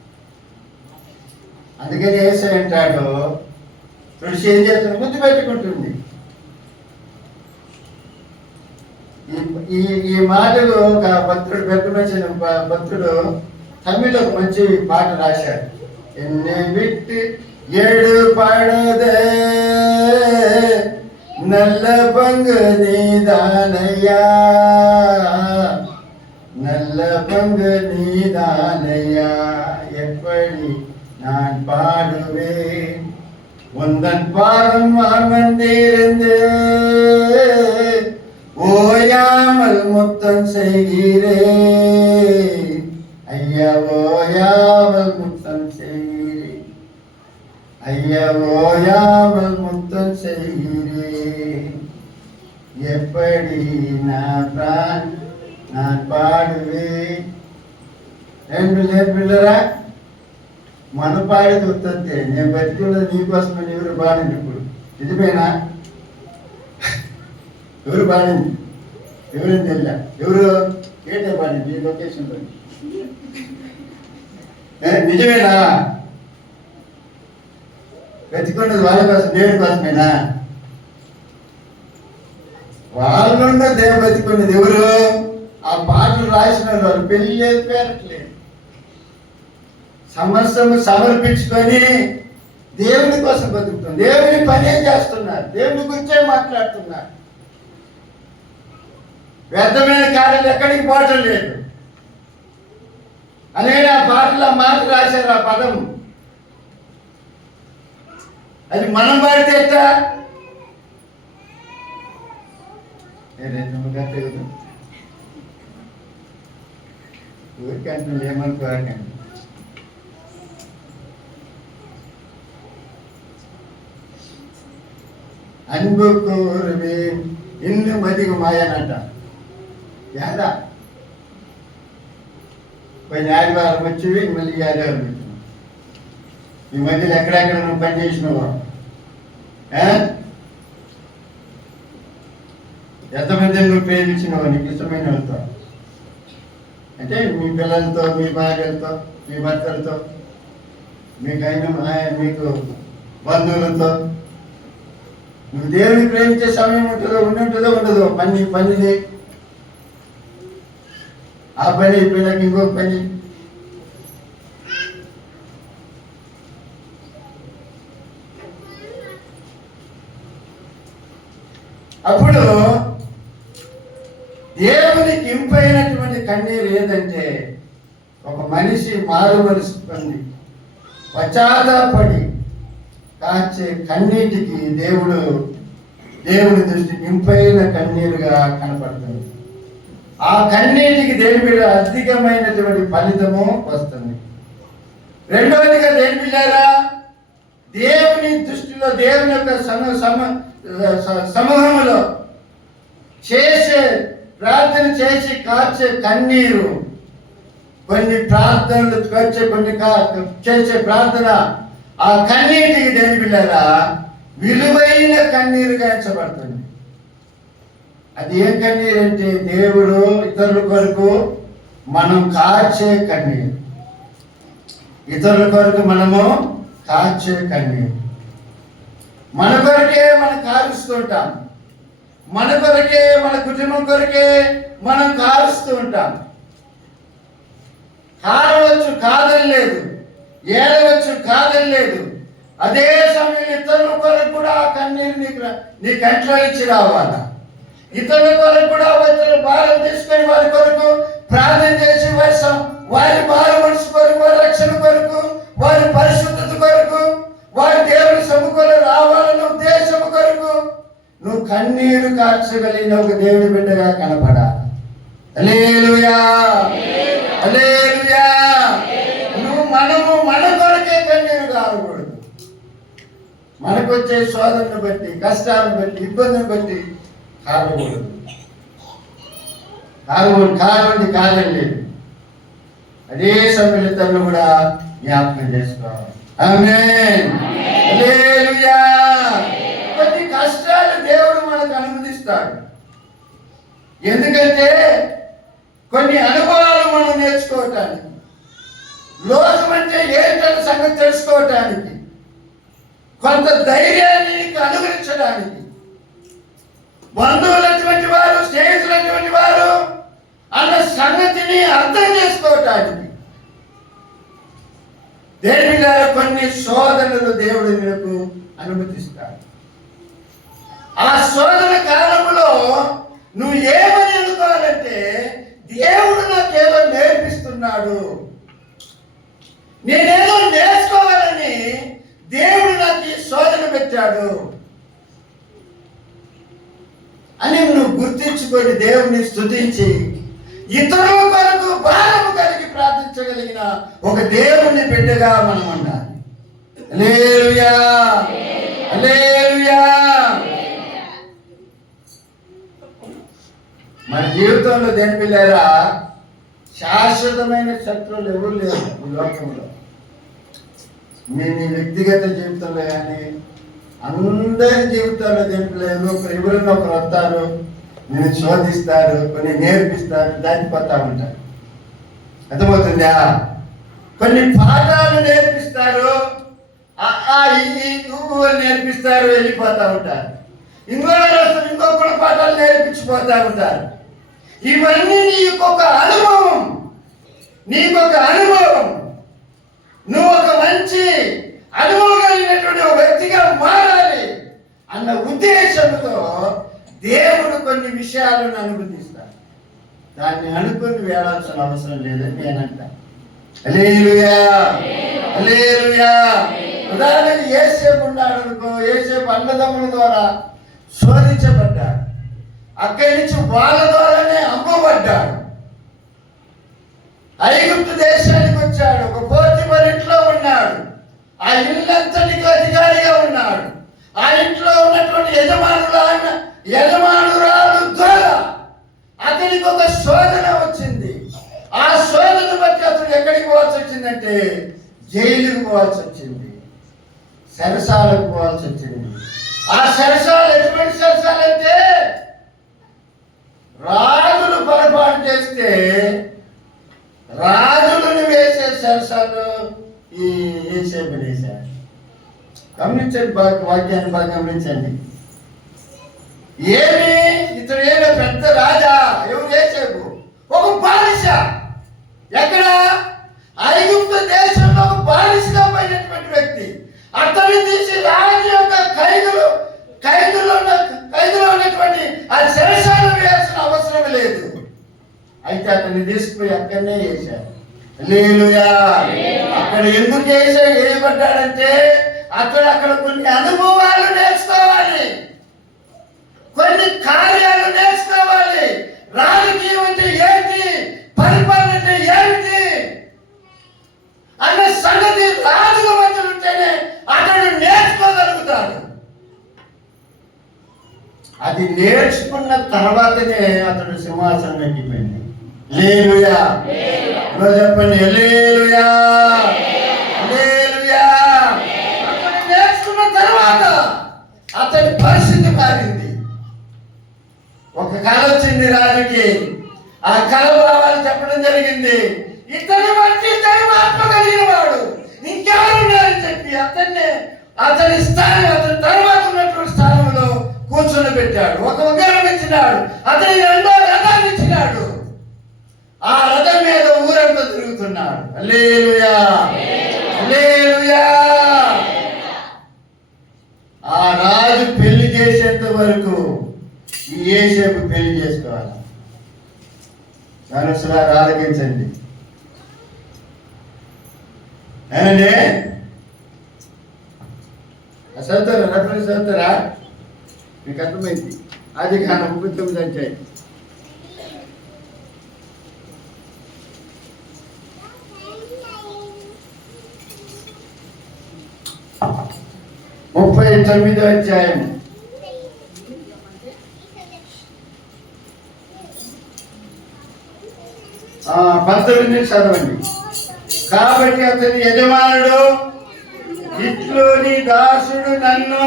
అందుకని యేసు అంటాడు, తుడిచి ఏం చేస్తుంది, ముద్దు పెట్టుకుంటుంది. ఈ మాటలు ఒక భక్తుడు పెట్టుకొచ్చిన భక్తుడు తమిళ్లో ఒక మంచి పాట రాశాడు. ఎన్ని విట్టి ఏడు పాడదే నల్ల పంగు నీదానయ్యా, நல்ல பங்கு நீதானையா, எப்படி நான் பாடுவேன் உந்தன் பாதம் அமர்ந்திருந்து ஓயாமல் முத்தம் செய்கிறேன் ஐயா, ஓயாமல் முத்தம் செய்கிறேன் ஐயா, ஓயாமல் முத்தம் செய்கிறேன், எப்படி நான் పాడువేన్. పిల్లరా మన పాడేది వస్తే నేను బతికున్నది నీకోసమని ఎవరు పాడింది? ఇప్పుడు నిజమేనా? ఎవరు పాడింది? ఎవరేం తెలియా? ఎవరు ఏంటో పాడింది ఈ లొకేషన్లో? నిజమేనా? బతికున్నది వాళ్ళ కోసం, దేవుడి కోసమేనా? వాళ్ళుండ దేవ బతికున్నది ఎవరు? ఆ పాటలు రాసిన వాళ్ళు పెళ్లి లేదు, పేరట్లేదు, సమస్యను సమర్పించుకొని దేవుని కోసం బతుకుతుంది, దేవుని పనే చేస్తున్నారు, దేవుని గురించే మాట్లాడుతున్నారు. వ్యర్థమైన కార్యాలు ఎక్కడికి పోవటం లేదు అనేది ఆ పాటలు ఆ మాట రాశారు, ఆ పదం. అది మనం పాడితే ఎట్టా? ఊరికంటే ఏమనుకోకండి. అన్బు కూరువేన్ இன்னும் அதிகமாயனట యాదా పోయిన ఆదివారం వచ్చి మళ్ళీ ఆదివారం వచ్చినావు. ఈ మధ్యలో ఎక్కడెక్కడ నువ్వు పని చేసినావు? ఎంతమందిని నువ్వు ప్రేమించినావు నీకు ఇష్టమైన వాళ్ళతో? అంటే మీ పిల్లలతో, మీ భార్యలతో, మీ భర్తలతో, మీకు బంధువులతో. నువ్వు దేవుని ప్రేమించే సమయం ఉంటుందో ఉండదో పనిది. ఆ పని అయిపోయినాక ఇంకొక పని. అప్పుడు దేవునికి ఇంపైనటువంటి కన్నీరు ఏదంటే, ఒక మనిషి మారు మనసు పొంది పశ్చాత్తాపడి కాచే కన్నీటికి దేవుని దృష్టికి ఇంపైన కన్నీరుగా కనపడుతుంది. ఆ కన్నీటికి దేని మీద అధికమైనటువంటి ఫలితము వస్తుంది. రెండవదిగా దేని పిల్లారా, దేవుని దృష్టిలో, దేవుని యొక్క సమూహములో చేసే ప్రార్థన చేసి కాచే కన్నీరు, కొన్ని ప్రార్థనలు చేసే ప్రార్థన, ఆ కన్నీటికి దేని పిల్లారా విలువైన కన్నీరుగా ఎంచబడుతుంది. అది ఏం కన్నీరు అంటే, దేవుడు ఇతరుల కొరకు మనం కాచే కన్నీరు. ఇతరుల కొరకు మనము కాచే కన్నీరు. మన కొరకే మనం కారుస్తూ ఉంటాం. మన కొరకే, మన కుటుంబం కొరకే మనం కారుస్తూ ఉంటాం. కారవచ్చు, కాదని లేదు. ఏడవచ్చు, కాదని లేదు. అదే సమయంలో ఇతరుల కొరకు కూడా ఆ కన్నీరు నీ కంట్లో ఇచ్చి రావాలా. ఇతరుల కొరకు కూడా ఇతరుల భారం తీసుకొని వారి కొరకు ప్రార్థన చేసి వారి మారు మనసు కొరకు, వారి రక్షణ కొరకు, వారి పరిశుద్ధత కొరకు, వారి దేవుని సముఖంలో రావాలన్న ఉద్దేశం కొరకు నువ్వు కన్నీరు కార్చగలిగిన ఒక దేవుని బిడ్డగా కనపడాలి. హల్లెలూయా, హల్లెలూయా. మనము మన కొరకే కన్నీరు కారకూడదు. మనకొచ్చే శోధనను బట్టి, కష్టాలను బట్టి, ఇబ్బందిని బట్టి కారకూడదు. కాదండి. అదే సమ్మిళితను కూడా జ్ఞాపకం చేసుకోవాలి. ఆమేన్, హల్లెలూయా. కొన్ని కష్టాలు దేవుడు మనకు అనుమతిస్తాడు. ఎందుకంటే కొన్ని అనుభవాలు మనం నేర్చుకోవటానికి, లోకం అంటే ఏంటనే సంగతి తెలుసుకోవటానికి, కొంత ధైర్యాన్ని అనుగ్రహించడానికి, బంధువులటువంటి వారు, స్నేహితులటువంటి వారు అన్న సంగతిని అర్థం చేసుకోవటానికి దేవుని గారు కొన్ని శోధనలు దేవుడు మనకు అనుమతిస్తాడు. ఆ శోధన కాలంలో నువ్వు ఏమని అనుకోవాలంటే, దేవుడు నాకేదో నేర్పిస్తున్నాడు, నేనేదో నేర్చుకోవాలని దేవుడు నాకు ఈ శోధన పెట్టాడు అని నువ్వు గుర్తించుకొని దేవుని స్తుతించి ఇతరుల కొరకు భారము కలిగి ప్రార్థించగలిగిన ఒక దేవుని బిడ్డగా మనం ఉండాలి. హల్లెలూయా, హల్లెలూయా. మన జీవితంలో దేని పిల్లారా శాశ్వతమైన శత్రువులు ఎవరు లేరు ఈ లోకంలో. నీ వ్యక్తిగత జీవితంలో కానీ అందరి జీవితాల్లో దేంట్లో ఎవరైనా ఒకరు వస్తారు, నేను శోధిస్తారు, కొన్ని నేర్పిస్తారు, దాటిపోతా ఉంటారు. అర్థమవుతుందా? కొన్ని పాఠాలు నేర్పిస్తారు, నేర్పిస్తారు, వెళ్ళిపోతా ఉంటారు. ఇంకొక పాఠాలు నేర్పించిపోతా ఉంటారు. ఇవన్నీ నీకొక అనుభవం. నువ్వు ఒక మంచి అనుభవం కలిగినటువంటి ఒక వ్యక్తిగా మారాలి అన్న ఉద్దేశంతో దేవుడు కొన్ని విషయాలను అనుమతిస్తాడు. దాన్ని అనుకుని వేడాల్సిన అవసరం లేదని నేనంటా. హల్లెలూయా, హల్లెలూయా. ఉదాహరణకి యేసేపు ఉన్నాడు అనుకో. యేసేపు అన్నదమ్ముల ద్వారా శోధించబడ్డాడు. అక్కడి నుంచి వాళ్ళ ద్వారానే అమ్మబడ్డాడు. ఐగుప్తు దేశానికి వచ్చాడు. ఒక పోతిఫర్ ఇంట్లో ఉన్నాడు. ఆ ఇల్లంతటికి అధికారిగా ఉన్నాడు. ఆ ఆ ఇంట్లో ఉన్నటువంటి యజమానురాలు దొర, అతనికి ఒక శోధన వచ్చింది. ఆ శోధన బట్టి అతడు ఎక్కడికి పోవాల్సి వచ్చిందంటే జైలుకు పోవాల్సి వచ్చింది, సరసాలకు పోవాల్సి వచ్చింది. ఆ సరసాలు ఎటువంటి సరసాలు అంటే రాజులు పొరపాటు చేస్తే రాజులను వేసే సరసాలు ఈ యేసేపు వేశారు. గమనించండి, వాక్యాన్ని బాగా గమనించండి. ఏమి ఇతడు ఏదో పెద్ద రాజా, ఎవరు యేసేపు? ఒక బానిస. ఎక్కడ? ఐగుప్తు దేశంలో ఒక బానిసగా పోయినటువంటి వ్యక్తి. అతన్ని తీసి రాజు యొక్క ఖైదులో ఉన్నటువంటి ఆ శేషాలు వేయాల్సిన అవసరం లేదు. అయితే అతన్ని తీసుకుపోయి అక్కడనే వేశారు. హల్లెలూయా. అక్కడ ఎందుకు వేయబడ్డాడంటే అతడు అక్కడ కొన్ని అనుభవాలు నేర్చుకోవాలి, కొన్ని కార్యాలు నేర్చుకోవాలి. రాజకీయం అంటే ఏంటి, పరిపాలన అంటే ఏమిటి అన్న సంగతి రాజుల మధ్య ఉంటేనే అతడు నేర్చుకోగలుగుతాడు. అది నేర్చుకున్న తర్వాతనే అతడు సింహాసనం ఎక్కిపోయింది. హల్లెలూయా. చెప్పండి, హల్లెలూయా, హల్లెలూయా. అతడు నేర్చుకున్న తర్వాత అతడి పరిస్థితి మారింది. ఒక కళ వచ్చింది రాజుకి. ఆ కళ భావాలు చెప్పడం జరిగింది. ఇతని వంటి దైవాత్మ కలిగిన వాడు ఇంకెవరున్నారని చెప్పి అతని తర్వాత ఉన్నటువంటి స్థానంలో కూర్చొని పెట్టాడు. ఒక ఉంగరం ఇచ్చినాడు, అతని రెండో రథాన్ని ఇచ్చినాడు. ఆ రథం మీద ఊరంతా తిరుగుతున్నాడు. హల్లెలూయా, హల్లెలూయా. ఆ రాజు పెళ్లి చేసేంత వరకు ఈ యేసేపు పెళ్లి చేసుకోవాలి. మనసులారా ఆలకించండి. ఏనండి, చదువుతారా? రెఫరెన్స్ చదువుతారా? మీకు అర్థమైంది. ఆదికాండం 39 అధ్యాయం. ముప్పై 39వ అధ్యాయం 19 చదవండి. కాబట్టి అతని యజమానుడు, ఇట్లు నీ దాసుడు నన్ను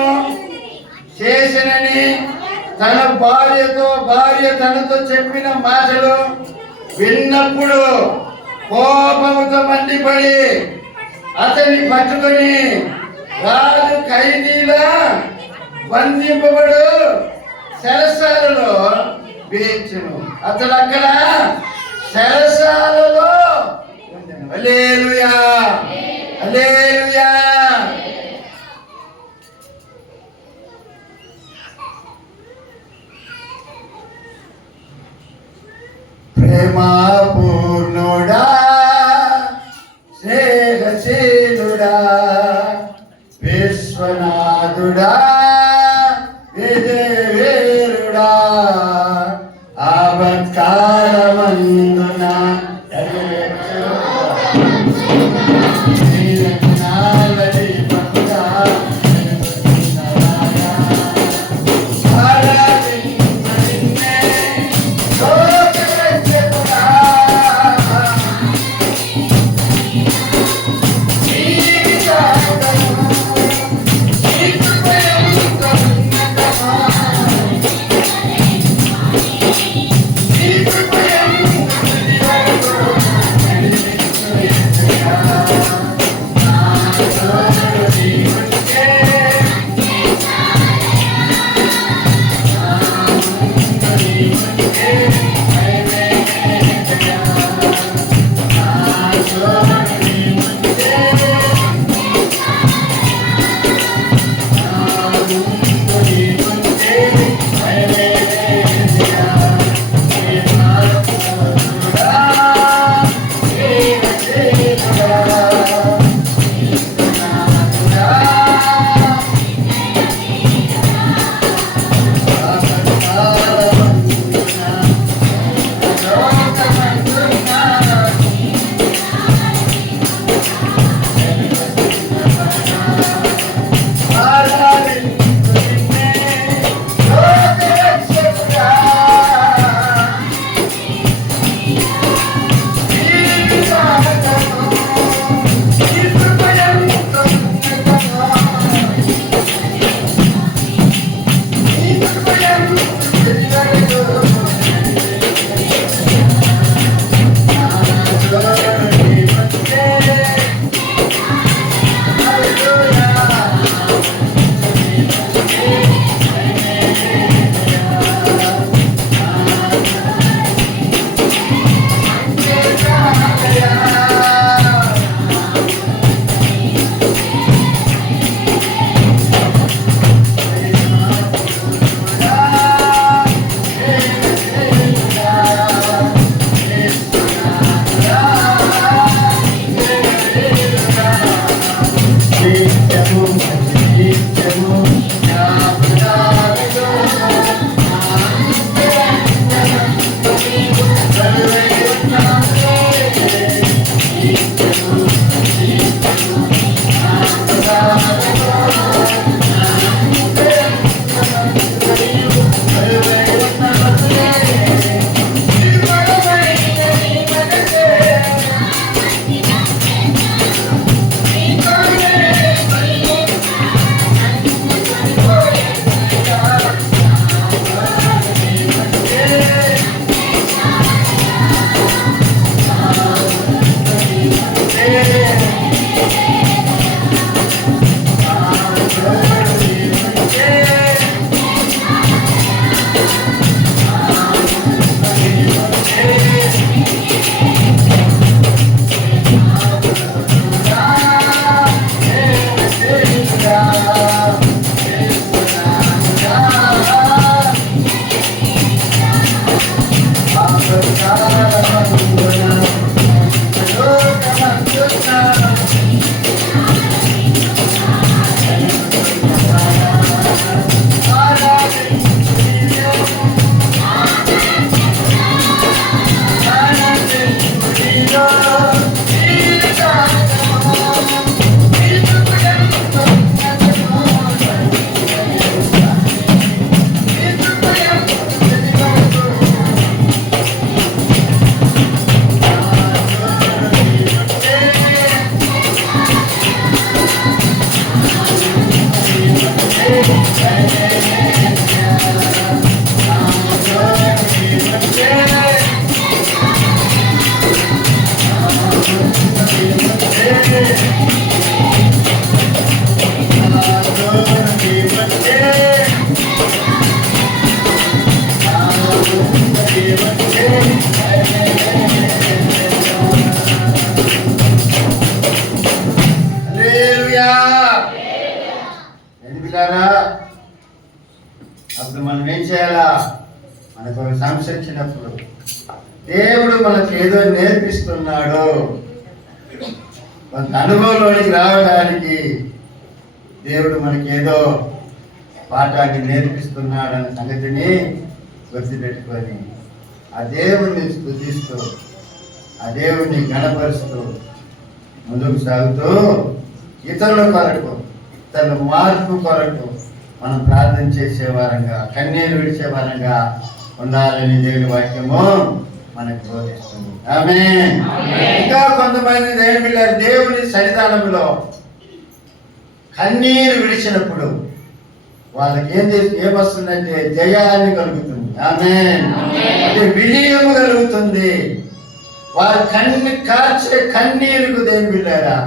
చేసినని తన భార్య తనతో చెప్పిన మాటలు విన్నప్పుడు కోపముతో మండిపడి అతన్ని పట్టుకొని రాజు ఖైదీలా బంధింపబడు చెరసాలలో వేయించును. అతడు అక్కడ చెరసాలలో ఉండెను. హల్లెలూయా, హల్లెలూయా. ప్రేమపూర్ణుడా, స్నేహశీలుడా, విశ్వనాథుడా, విజయవీరుడా, ఆపత్కాలమందున Thank you. అప్పుడు మనం ఏం చేయాలా? మనకు ఒక సమస్య వచ్చినప్పుడు దేవుడు మనకు ఏదో నేర్పిస్తున్నాడు, కొంత అనుభవంలోనికి రావడానికి దేవుడు మనకి ఏదో పాఠాన్ని నేర్పిస్తున్నాడు అనే సంగతిని గుర్తుపెట్టుకొని ఆ దేవుణ్ణి స్తుతిస్తూ ఆ దేవుణ్ణి గణపరుస్తూ ముందుకు సాగుతూ ఇతరుల కొరకు, ఇతరుల మార్పు కొరకు మనం ప్రార్థన చేసే వారంగా, కన్నీరు విడిచే వారంగా ఉండాలని దేవుని వాక్యము మనకు బోధిస్తుంది. ఆమేన్. ఇంకా కొంతమంది దేవుని బిడ్డలు దేవుని సన్నిధానంలో కన్నీరు విడిచినప్పుడు వాళ్ళకి ఏమొస్తుందంటే జయాన్ని కలుగుతుంది. ఆమేన్. అంటే విజయం కలుగుతుంది. వారు కార్చే కన్నీరుకు దేవుని బిడ్డలారా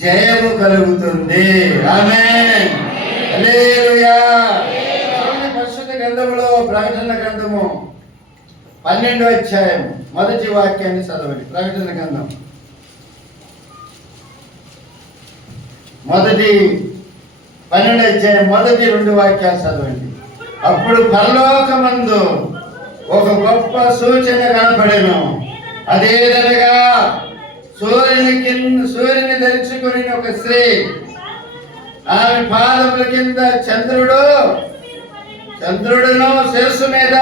జయము కలుగుతుంది. ఆమేన్. హల్లెలూయా. పరిశుద్ధ గ్రంథములో ప్రకటన గ్రంథము 12వ అధ్యాయం మొదటి వాక్యాన్ని చదవండి. ప్రకటన గ్రంథం మొదటి 12వ అధ్యాయం మొదటి 2 వాక్యాలు చదవండి. అప్పుడు పరలోకమందు ఒక గొప్ప సూచన కనపడెను. అదేదనగా సూర్యుని ధరించుకుని ఒక స్త్రీ, ఆమె పాదముల కింద చంద్రుడును శిరస్సు మీద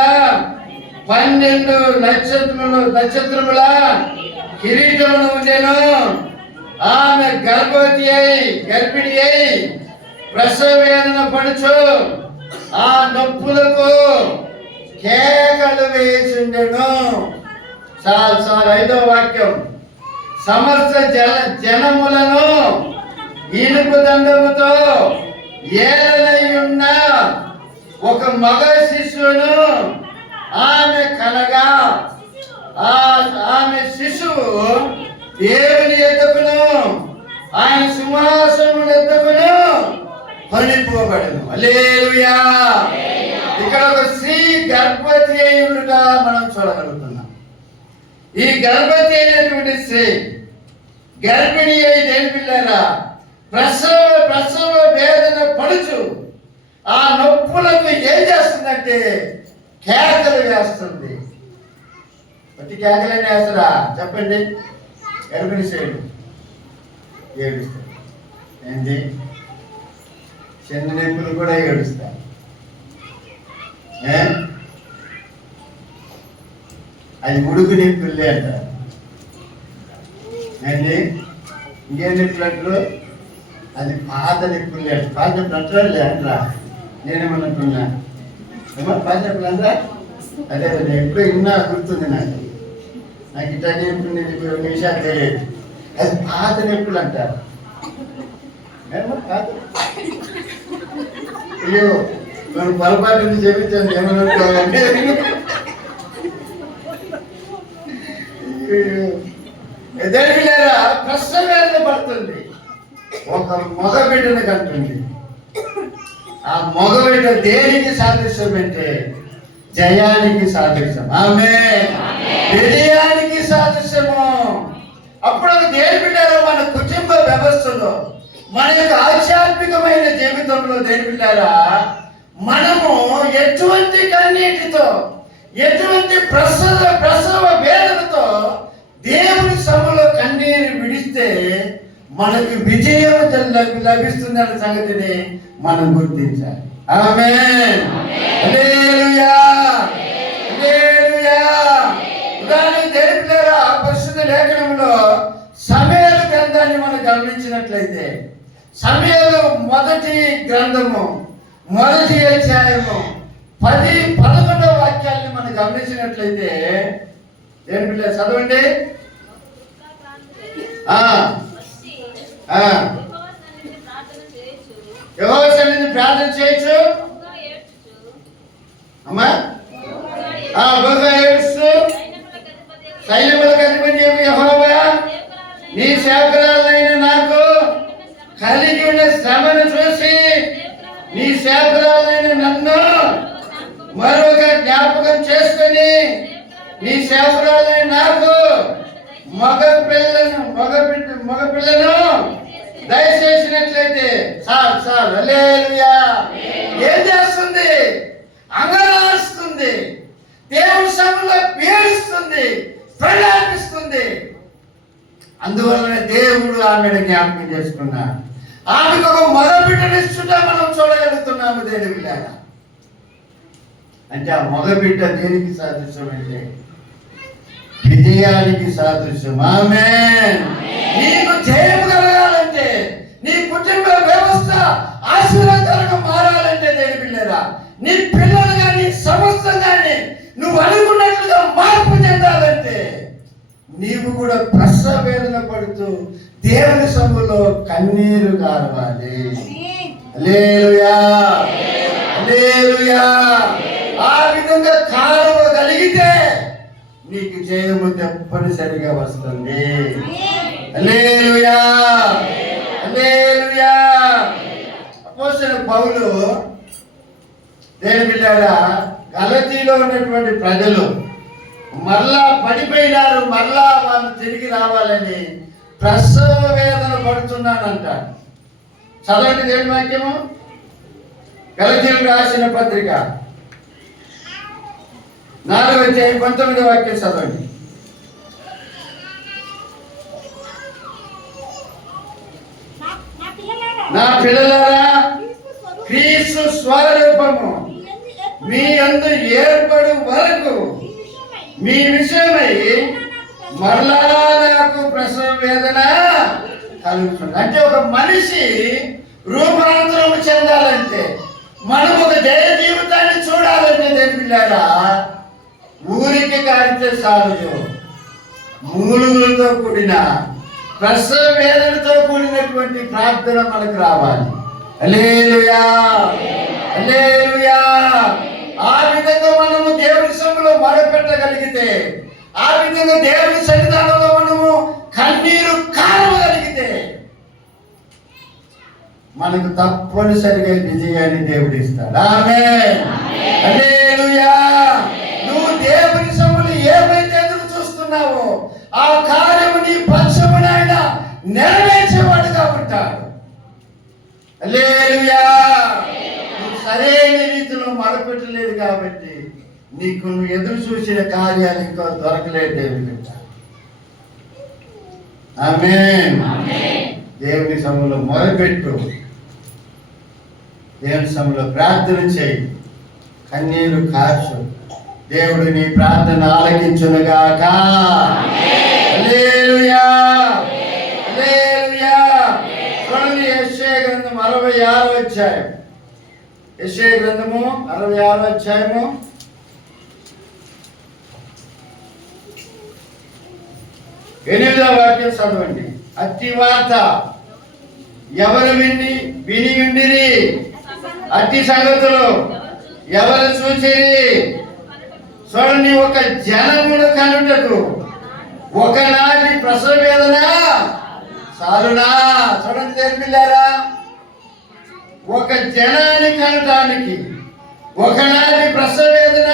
12 నక్షత్రముల కిరీటమును ఉండెను. ఆమె గర్భిణి అయి ప్రసవ వేదన పడుచు ఆ నొప్పులకు కేకలు వేసిండెను. చాలు 5వ వాక్యం. సమస్త జనములను ఇనుపు దండముతో ఏలనై ఉన్న ఒక మగ శిశువును ఆమె కనగా ఆమె శిశువు దేవుని ఎద్దకును ఆయన సింహాసనం ఎద్దకును కొనిపోబడను. హల్లెలూయా. ఇక్కడ ఒక స్త్రీ గర్భవతి అయి ఉండుట మనం చూడగలుగుతున్నాం. ఈ గర్భవతి అయినటువంటి స్త్రీ గర్భిణి అయి దేని పిల్లరా ప్రసవ వేదన పడుచు ఆ నొప్పులకు ఏం చేస్తుందంటే కేకలు వేస్తుంది. ప్రతి కేకలని వేస్తారా చెప్పండి? గర్భిణి సైడు ఏడుస్తారు. ఏంటి? చిన్న నొప్పులు కూడా ఏడుస్తారు. అది ఉడుకు నొప్పులే అంటారు. ఏంటి? ఇంకేం నొప్పులు? అది పాత నొప్పులే. పాత నొప్పులు అంటారులే అంటారా? నేనేమనుకున్నా పాత నొప్పులు అంటారా? అదే ఎప్పుడో విన్నా గుర్తుంది నాకు ఇట్లా నొప్పులు నిమిషాలు తెలియదు. అది పాత నొప్పులు అంటారు. అయ్యో మనం పొరపాటు నుంచి చెప్పించాను ఏమనుకోవాలంటే ప్రశ్న వేదన పడుతుంది. ఒక మగ బిడ్డను కంటుంది. ఆ మగ బిడ్డ దేనికి సాదృశ్యం అంటే జయానికి సాదృశ్యం. ఆమేన్. విజయానికి సాదృశ్యము. అప్పుడు దేని బిడ్డారో మన కుటుంబ వ్యవస్థలో, మన యొక్క ఆధ్యాత్మికమైన జీవితంలో దేని బిడ్డారా మనము ఎటువంటి కన్నీటితో, ఎటువంటి ప్రసవ వేదనతో దేవుని సభలో కన్నీరు విడిస్తే మనకు విజయం లభిస్తుందన్న సంగతిని మనం గుర్తించాలి. ఆమేన్. హల్లెలూయా. హల్లెలూయా. ఉదాహరణకు తెలిపారా పరిశుద్ధ లేఖనంలో సమూయేలు గ్రంథాన్ని మనం గమనించినట్లయితే సమూయేలు మొదటి గ్రంథము మొదటి అధ్యాయము 10-11 వాక్యాలను మనం గమనించినట్లయితే దేని పిల్ల చదవండి. యెహోవా సన్నిధిని ప్రార్థన చేయొచ్చు అమ్మా. బహుగా ఏడుస్తూ సైన్యములకు అధిపతి యెహోవా, నీ సేవకురాలైన నాకు కలిగి ఉన్న శ్రమను చూసి నీ సేవకురాలైన నన్ను మరొక జ్ఞాపకం చేసుకుని నీ సేవకురాలైన నాకు మగ పిల్లను దయచేసినట్లయితే చాలు చాలు. హల్లెలూయా. ఏం చేస్తుంది? అంగలారుస్తుంది, దేవుని సభలో పీడిస్తుంది, ప్రలాపిస్తుంది. అందువలన దేవుడు ఆమెను జ్ఞాపకం చేసుకున్నాడు. ఆమెకు ఒక మగ బిడ్డనిస్తుంటే మనం చూడగలుగుతున్నాము దేవుడిలాగా. అంటే ఆ మగ బిడ్డ దేనికి సాదృశ్యం అంటే విజయానికి సాదృశ్యం. ఆమేన్. నీకు జయం కలగాలంటే, నీ కుటుంబ వ్యవస్థ ఆశీర్వాదకరంగా మారాలంటే దేవుడిలారా, నీ పిల్లలు కానీ సమస్తం కానీ నువ్వు అనుకున్నట్లుగా మార్పు చెందాలంటే నీవు కూడా ప్రసవ వేదన పడుతూ దేవుని సభలో కన్నీరు కారవాలి. హల్లెలూయా, హల్లెలూయా. ఆ విధంగా కారవగలిగితే నీకు జయము తప్పనిసరిగా వస్తుంది. హల్లెలూయా, హల్లెలూయా. అపోస్తలుడైన పౌలు దేవుని బిడ్డలారా, గలతీలో ఉన్నటువంటి ప్రజలు మరలా పడిపోయినారు, మరలా వాళ్ళు తిరిగి రావాలని ప్రసవ వేదన పడుతున్నానంటారు. చదవండి దేవుని వాక్యము, గలతీయులకు రాసిన పత్రిక 4:19 వాక్యం చదవండి. నా పిల్లలారా, క్రీస్తు స్వరూపము మీ యందు ఏర్పడు వరకు మీ విషయమై మరలా నాకు ప్రసవ వేదన కలుగుతుంది. అంటే ఒక మనిషి రూపాంతరం చెందాలంటే, మనం ఒక జయ జీవితాన్ని చూడాలంటే దేవుడిలారా, ఊరికి కారితే సాలదు, మూలుగులతో కూడిన ప్రసవ వేదనతో కూడినటువంటి ప్రార్థన మనకు రావాలి. హల్లెలూయా, హల్లెలూయా. ఆ విధంగా మనము దేవుని సభలో మొరపెట్టగలిగితే, ఆ విధంగా దేవుని సన్నిధానంలో మనము కన్నీరు కారవగలిగితే మనకు తప్పనిసరిగా విజయాన్ని దేవుడు ఇస్తాడు. ఆమేన్, హల్లెలూయా. నువ్వు దేవుని సభలో ఏమైతే ఎదురు చూస్తున్నావో ఆ కార్యము నీ పక్షమున ఆయన నెరవేర్చేవాడుగా ఉంటాడు. హల్లెలూయా. నువ్వు సరైన రీతిలో మొరపెట్టలేదు కాబట్టి నీకు నువ్వు ఎదురు చూసిన కార్యాలు ఇంకా దొరకలేదు దేవుని. ఆమేన్. దేవుని సభలో మొరపెట్టు, దేవుని సభలో ప్రార్థన చేయి, కన్నీరు కార్చు. దేవుడు నీ ప్రార్థన ఆలకించునుగాక. హల్లెలూయా, హల్లెలూయా. చూడండి, యెషయా గ్రంథం 66వ అధ్యాయం. యెషయా గ్రంథము 66వ అధ్యాయము 8వ వాక్యం చదవండి. అట్టి వార్త ఎవరు విని ఉండిరి, అట్టి సంగతులు ఎవరు చూచిరి. చూడండి, ఒక జనమును కనుటకు ఒకనాటి ప్రసవ వేదన చాలునా? చూడండి దేవుని పిల్లారా, ఒక జనాన్ని కనటానికి ఒకనాటి ప్రసవ వేదన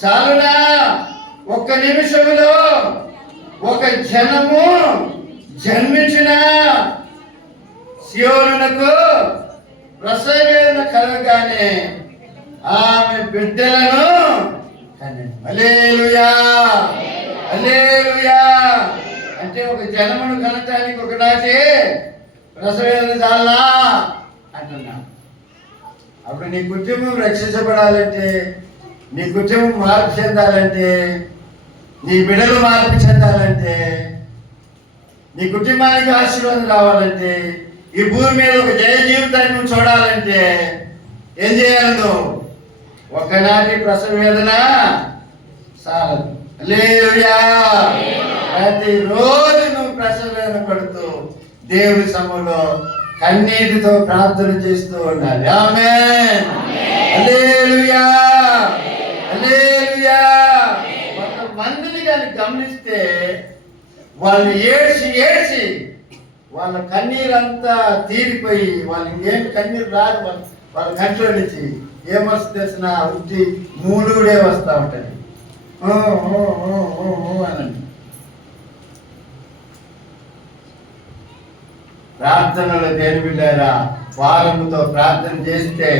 చాలునా? ఒక్క నిమిషంలో ఒక జనము జన్మించిన సియోనునకు ప్రసవ వేదన కలగగానే ఆమె బిడ్డలను కనెను. హల్లెలూయా, హల్లెలూయా. అంటే ఒక జనమును కనటానికి ఒకనాటి ప్రసవ వేదన చాలనా అంటున్నా. అప్పుడు నీ కుటుంబం రక్షించబడాలంటే, నీ కుటుంబం మార్పు చెందాలంటే, నీ బిడ్డలు మార్పు చెందాలంటే, నీ కుటుంబానికి ఆశీర్వాదం రావాలంటే, ఈ భూమి మీద ఒక జయ జీవితాన్ని నువ్వు చూడాలంటే ఏం చేయాలి? నువ్వు ఒకనాటి ప్రసవ వేదన చాలదు. హల్లెలూయా. ప్రతిరోజు నువ్వు ప్రసవ వేదన పడుతూ దేవుని సభలో కన్నీటితో ప్రార్థన చేస్తూ ఉండాలి. ఆమేన్. హల్లెలూయా, హల్లెలూయా. కొంతమందిని కానీ గమనిస్తే వాళ్ళు ఏడ్చి వాళ్ళ కన్నీరంతా తీరిపోయి వాళ్ళు ఇంకేం కన్నీరు రాదు వాళ్ళ కంట్లో నుంచి. ఏమొస్తుంది తెలిసిన ఉట్టి మూలుడే వస్తూ ఉంటుంది అనండి. ప్రార్థనలో దేని బిడ్డారా వారముతో ప్రార్థన చేస్తే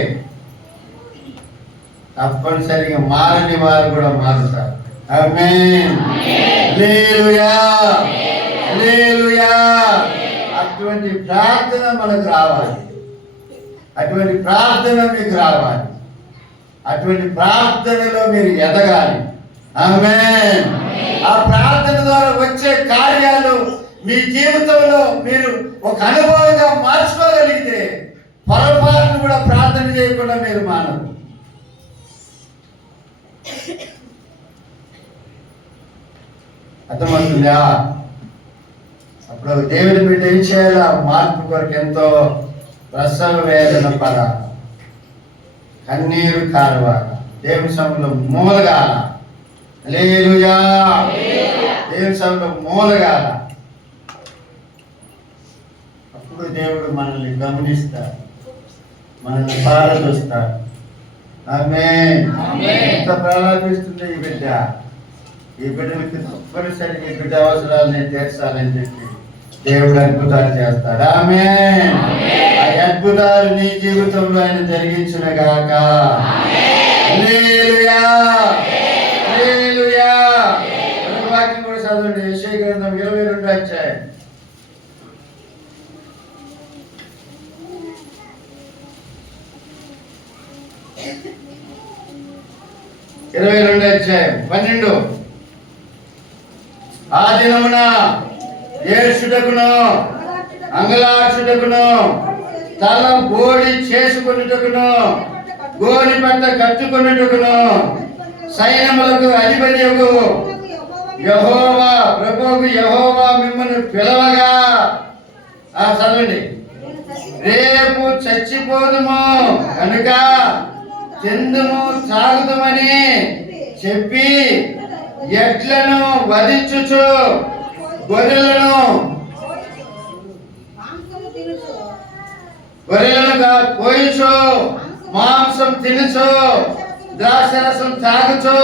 తప్పనిసరిగా మారని వారు కూడా మారుతారు. ఆమేన్. హల్లెలూయా, హల్లెలూయా. అటువంటి ప్రార్థన మనకు రావాలి, అటువంటి ప్రార్థన మీకు రావాలి, అటువంటి ప్రార్థనలో మీరు ఎదగాలి. ఆమేన్. ఆ ప్రార్థన ద్వారా వచ్చే కార్యాలు మీ జీవితంలో మీరు ఒక అనుభవంగా మార్చుకోగలిగితే పొరపాటును కూడా ప్రార్థన చేయకుండా మీరు మానరు. అర్థమవుతుందా? అప్పుడు దేవుని బిడ్డ ఏం చేయాలా? మార్పు కొరకు ఎంతో ప్రసవ వేదన పడాల, కన్నీరు కారవాల, దేవుని సభలో మూలగాల. హల్లెలూయా. దేవుని సభలో మూలగాల. అప్పుడు దేవుడు మనల్ని గమనిస్తాడు, మనల్ని పారదోస్తాడు. ఆమేన్. ఎంత ప్రలాపిస్తుంది ఈ బిడ్డ. ఈ బిడ్డలకి తప్పనిసరిగా ఈ బిడ్డ అవసరాలని తీర్చాలని చెప్పి దేవుడు అద్భుతాలు చేస్తాడు. ఆమేన్. ఆ అద్భుతాలు నీ జీవితంలో ఆయన జరిగించిన గాక. హల్లెలూయా, హల్లెలూయా. వాక్యం కూడా చదవండి. యెషయా గ్రంథం 22వ అధ్యాయం. 22వ అధ్యాయం 12. ఆ దినమున ఏడ్చుటకును అంగలార్చుటకును తల బోడి చేసుకొనుటకును గోని పట్ట కట్టుకొనుటకును సైన్యములకు అధిపతియగు యెహోవా ప్రభువు యెహోవా మిమ్మల్ని పిలవగా. చదవండి. రేపు చచ్చిపోదుము కనుక తిందుము త్రాగుదుమని చెప్పి ఎడ్లను వధించుచు గొర్రెలను పోయిచు మాంసం తినుచు ద్రాక్షరసం తాగుచు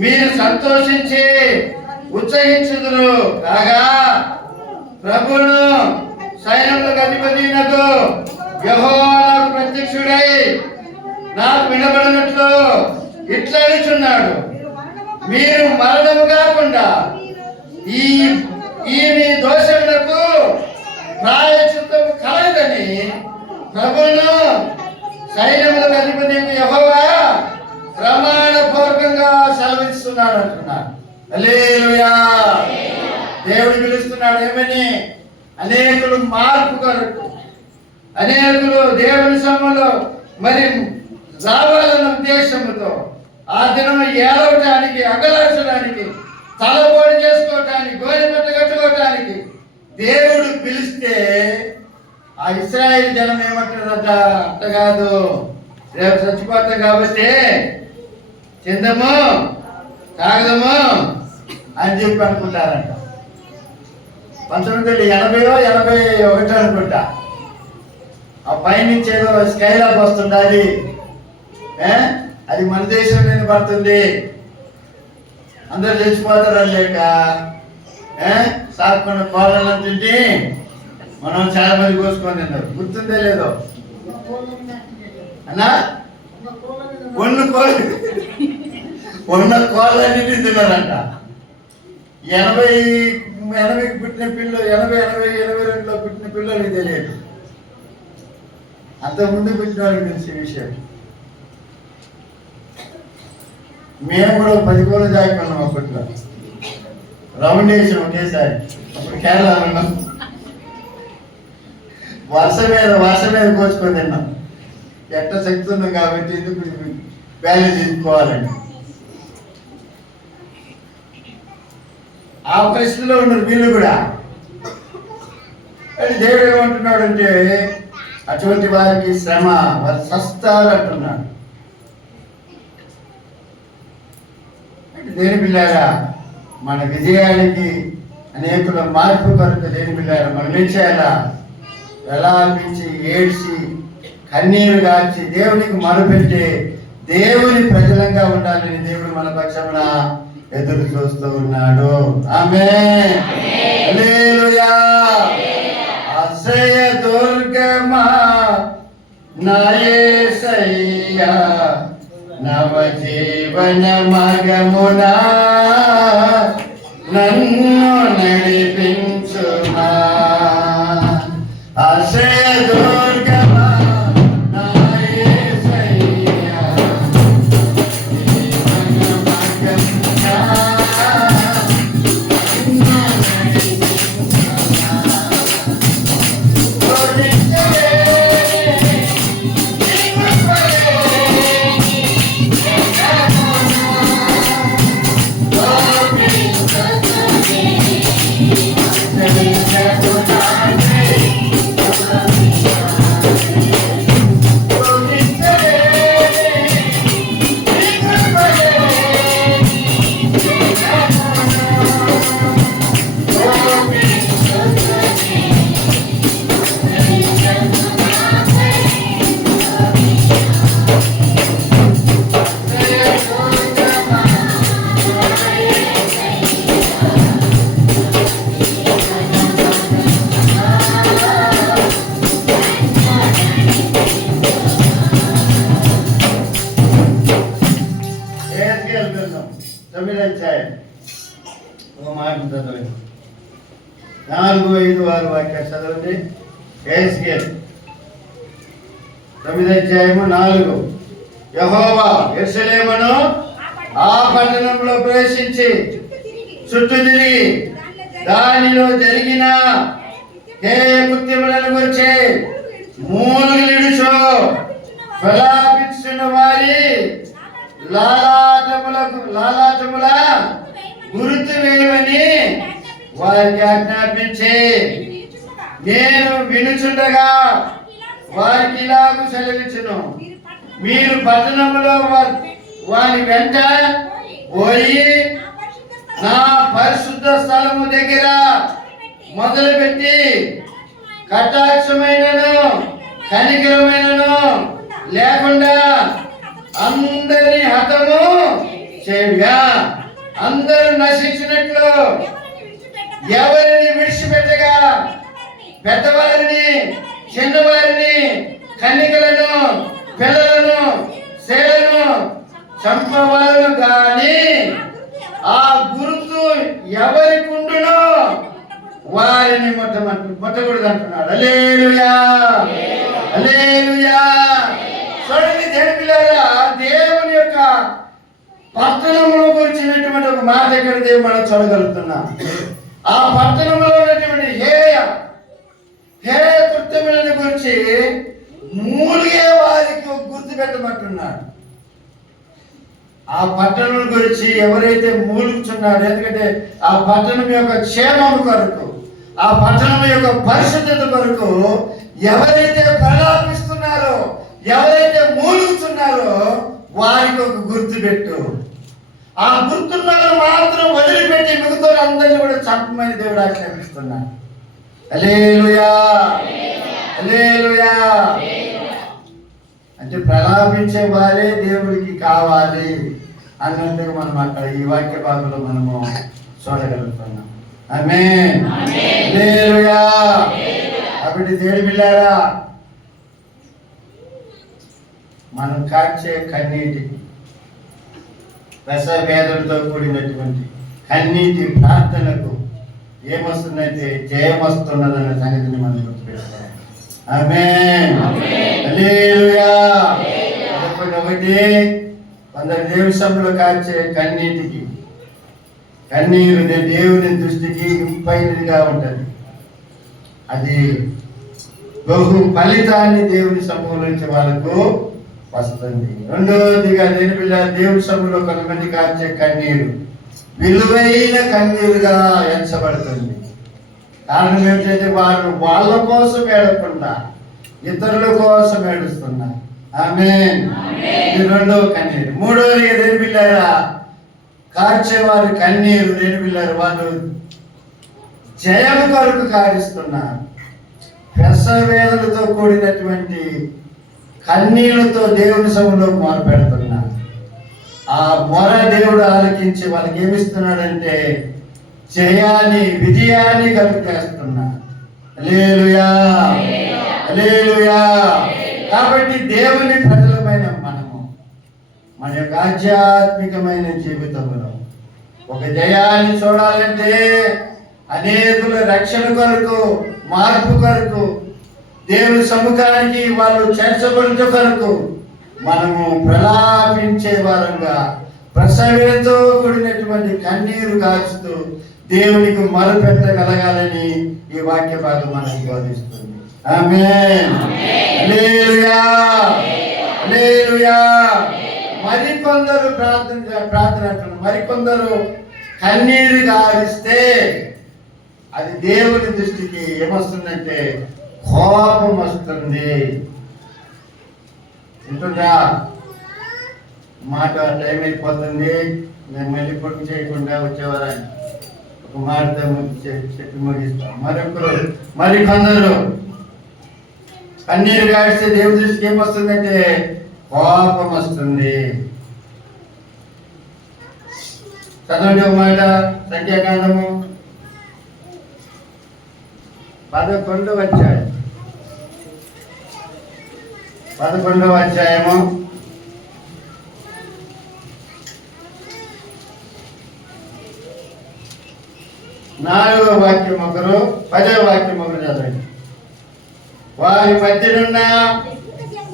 మీరు సంతోషించి ఉత్సహించుదురు కాగా ప్రభువును సైన్యములకు అధిపతినకు యెహోవా నాకు ప్రత్యక్షుడై నాకు వినబడినట్లు ఇట్లా అడుగుచున్నాడు, మీరు మరణము కాకుండా ఈ మీ దోషములకు ప్రాయశ్చిత్తము కలగదని ప్రభువును సైన్యములకు అధిపతి యెహోవా ప్రమాణపూర్వకంగా సెలవిస్తున్నాడు అంటున్నాడు. హల్లెలూయా. దేవుడు పిలుస్తున్నాడు ఏమని? అనేకులు మార్పు కొరకు, అనేకులు దేవుని సమ్మలో మరి రావాలన్న ఉద్దేశంతో ఆ దినం ఏడవటానికి, అగలార్చడానికి, తలబోడి చేసుకోవటానికి, గోనెపట్ట కట్టుకోవటానికి దేవుడు పిలిస్తే ఆ ఇశ్రాయేలు జనం ఏమంటారట? అంత కాదు, రేపు చచ్చిపోతాం కాబట్టి తిందము తాగదము అని చెప్పి అనుకుంటారంట. 1981 అనుకుంటా. ఆ పైనుంచి ఏదో స్కైలాబ్ వస్తుండాలి, అది మన దేశంలోనే పడుతుంది, అందరు చచ్చిపోతారు లేక సాకుండా కోళ్ళను తింటే మనం చాలా మంది కోసుకొని తిన్నారు. గుర్తుందే లేదో అన్నా? ఉన్న కోళ్ళన్నింటినీ తిన్నారంట. 80 పుట్టిన పిల్లలు, 82లో పుట్టిన పిల్లలకి తెలియదు, అంతకుముందు పుట్టిన వాళ్ళకి తెలిసే విషయం. మేము కూడా 10 కోళ్ళు దాక్కున్నాం అప్పట్లో, రౌండ్ వేసాం ఒకేసారి. అప్పుడు కేరళ ఉన్నాం, వర్ష మీద కోసుకొని తిన్నాం. ఎట్ట శక్తి ఉన్నాం కాబట్టి ఎందుకు బ్యాలెన్స్ తీసుకోవాలండి. ఆ పరిస్థితిలో ఉన్నారు వీళ్ళు కూడా. కానీ దేవుడు ఏమంటున్నాడు అంటే అటువంటి వారికి శ్రమ, వారు సస్తారు అంటున్నాడు. అంటే దేని పిల్లారా, మన విజయానికి అనేకుల మార్పు కొరకు దేని పిల్లారా మనం ఏం చేయాలా? ప్రలాపించి ఏడ్చి కన్నీరు గార్చి దేవునికి మొరపెట్టి దేవుని ప్రజలంగా ఉండాలని దేవుడు మన పక్షమున ఎదురు చూస్తూ ఉన్నాడు. ఆమేన్. హల్లెలూయా. ఆశ్రయ దుర్గమా నా యేసయ్యా, నవ జీవన మార్గమునా నన్ను నడిపించుమా. ఆశ్రయ దుర్గమా నా యేసయ్యా, జీవన మార్గమునా నన్ను నడిపించుమా. ఓడించలే నీ కృపలే ఒక మాట చదవండి. 4, 5, 6 వాక్యాలు చదవండి. ఎహెజ్కేలు 9:4. యెహోవా యెరూషలేమును ఆ పట్టణంలో ప్రవేశించి చుట్టూ తిరిగి దానిలో జరిగిన ఏ కృత్యములను గురించి మూలుగిడుచు ప్రలాపించున్న వారి లాలాటముల గుర్తు వేయమని వారికి ఆజ్ఞాపించి నేను వినుచుండగా వారికి ఇలాగూ సెలవిచ్చును. మీరు పట్టణంలో వారి వెంట పోయి నా పరిశుద్ధ స్థలము దగ్గర మొదలుపెట్టి కటాక్షమైనను కనికరమైనను లేకుండా అందరిని హతము చేయుగా, అందరూ నశించినట్లు ఎవరిని విడిచిపెట్టగా పెద్దవారిని చిన్నవారిని కన్నికలను పిల్లలను స్త్రీలను చంపవాలను గాని ఆ గుర్తు ఎవరికుండునో వారిని ముట్టకూడదు అంటున్నాడు. హల్లెలూయా, హల్లెలూయా. చూడండి దేవుని పిల్లారా, దేవుని యొక్క పట్టణంలో గురించినటువంటి ఒక మాట ఇక్కడ దేవుడు మనం చూడగలుగుతున్నాం. ఆ పట్టణంలో ఉన్నటువంటి హే కృత్యములను గురించి మూలిగే వారికి గుర్తు పెట్టమంటున్నాడు. ఆ పట్టణం గురించి ఎవరైతే మూలుగుచున్నారో, ఎందుకంటే ఆ పట్టణం యొక్క క్షేమం కొరకు, ఆ పట్టణం యొక్క పరిశుద్ధత కొరకు ఎవరైతే ప్రలాపిస్తున్నారో, ఎవరైతే మూలుగుతున్నారో వారికి ఒక గుర్తు పెట్టు. ఆ గుర్తున్నను మాత్రం వదిలిపెట్టి మిగతా అందరినీ కూడా చంపమని దేవుడు ఆజ్ఞాపిస్తున్నాడు. హల్లెలూయా, హల్లెలూయా. అంటే ప్రలాపించే వారే దేవుడికి కావాలి అన్నట్టుగా మనం అక్కడ ఈ వాక్య భాగంలో మనము చూడగలుగుతున్నాం. ఆమేన్, హల్లెలూయా. కాబట్టి దేవుని బిడ్డలారా, మనం కాచే కన్నీటికి, రసవేదనతో కూడినటువంటి కన్నీటి ప్రార్థనకు ఏమొస్తుందంటే జయం వస్తున్నదన్న సంగతిని మనం గుర్తుపెట్టుకోవాలి. ఆమేన్, హల్లెలూయా. 11 కొందరు దేవుని సభలో కాచే కన్నీటికి, కన్నీరు దేవుని దృష్టికి ఇంపైనదిగా ఉంటుంది. అది బహు ఫలితాన్ని దేవుని సమూహం నుంచి వాళ్ళకు వస్తుంది. రెండవదిగా దేని పిల్ల దేవుని సభలో కొంతమంది కాచే కన్నీరు విలువైన కన్నీరుగా ఎంచబడుతుంది. కారణం ఏంటంటే వారు వాళ్ళ కోసం ఏడకుండా ఇతరుల కోసం ఏడుస్తున్నారు. ఆమేన్. ఇది రెండవ కన్నీరు. మూడవది దేని పిల్లారా, కార్చేవారి కన్నీరు. దేని పిల్లారు, వాళ్ళు జయము కొరకు కారుస్తున్నారు. వ్యసవేదనతో కూడినటువంటి కన్నీళ్లతో దేవుని సభలో మొర పెడుతున్నారు. ఆ మొర దేవుడు ఆలకించి వాళ్ళకి ఏమిస్తున్నాడంటే జయాన్ని, విజయాన్ని కలుగజేస్తున్నారు. హల్లెలూయా, హల్లెలూయా. కాబట్టి దేవుని ప్రజలమైన మనము మన యొక్క ఆధ్యాత్మికమైన జీవితంలో ఒక జయాన్ని చూడాలంటే, అనేకుల రక్షణ కొరకు, మార్పు కొరకు, దేవుని సముఖానికి వాళ్ళు చేర్చబడిన కొరకు మనము ప్రలాపించే వారంగా ప్రసవేతో కూడినటువంటి కన్నీరు కాచుతూ దేవునికి మొరపెట్టగలగాలని ఈ వాక్య భాగం మనకు బోధిస్తుంది. ఆమేన్. హల్లెలూయా, హల్లెలూయా. మరికొందరు ప్రార్థన మరికొందరు కన్నీరు గారిస్తే అది దేవుని దృష్టికి ఏమొస్తుందంటే కోపం వస్తుంది. ఉంటుందా? మాట టైం అయిపోతుంది, నేను మళ్ళీ పొడుగు చేయకుండా వచ్చేవారని ఒక మాటతో చెప్పి ముగిస్తాం. మరికొందరు కన్నీరు కాడిస్తే దేవుని దృష్టికి ఏమొస్తుందంటే కోపం వస్తుంది. చదవండి ఒక మాట, సంఖ్యాకాండము 11వ అధ్యాయం, 11వ అధ్యాయము 4వ వాక్యం ఒకరు, 10వ వాక్యం ఒకరు చదవండి. వారి మధ్యనున్న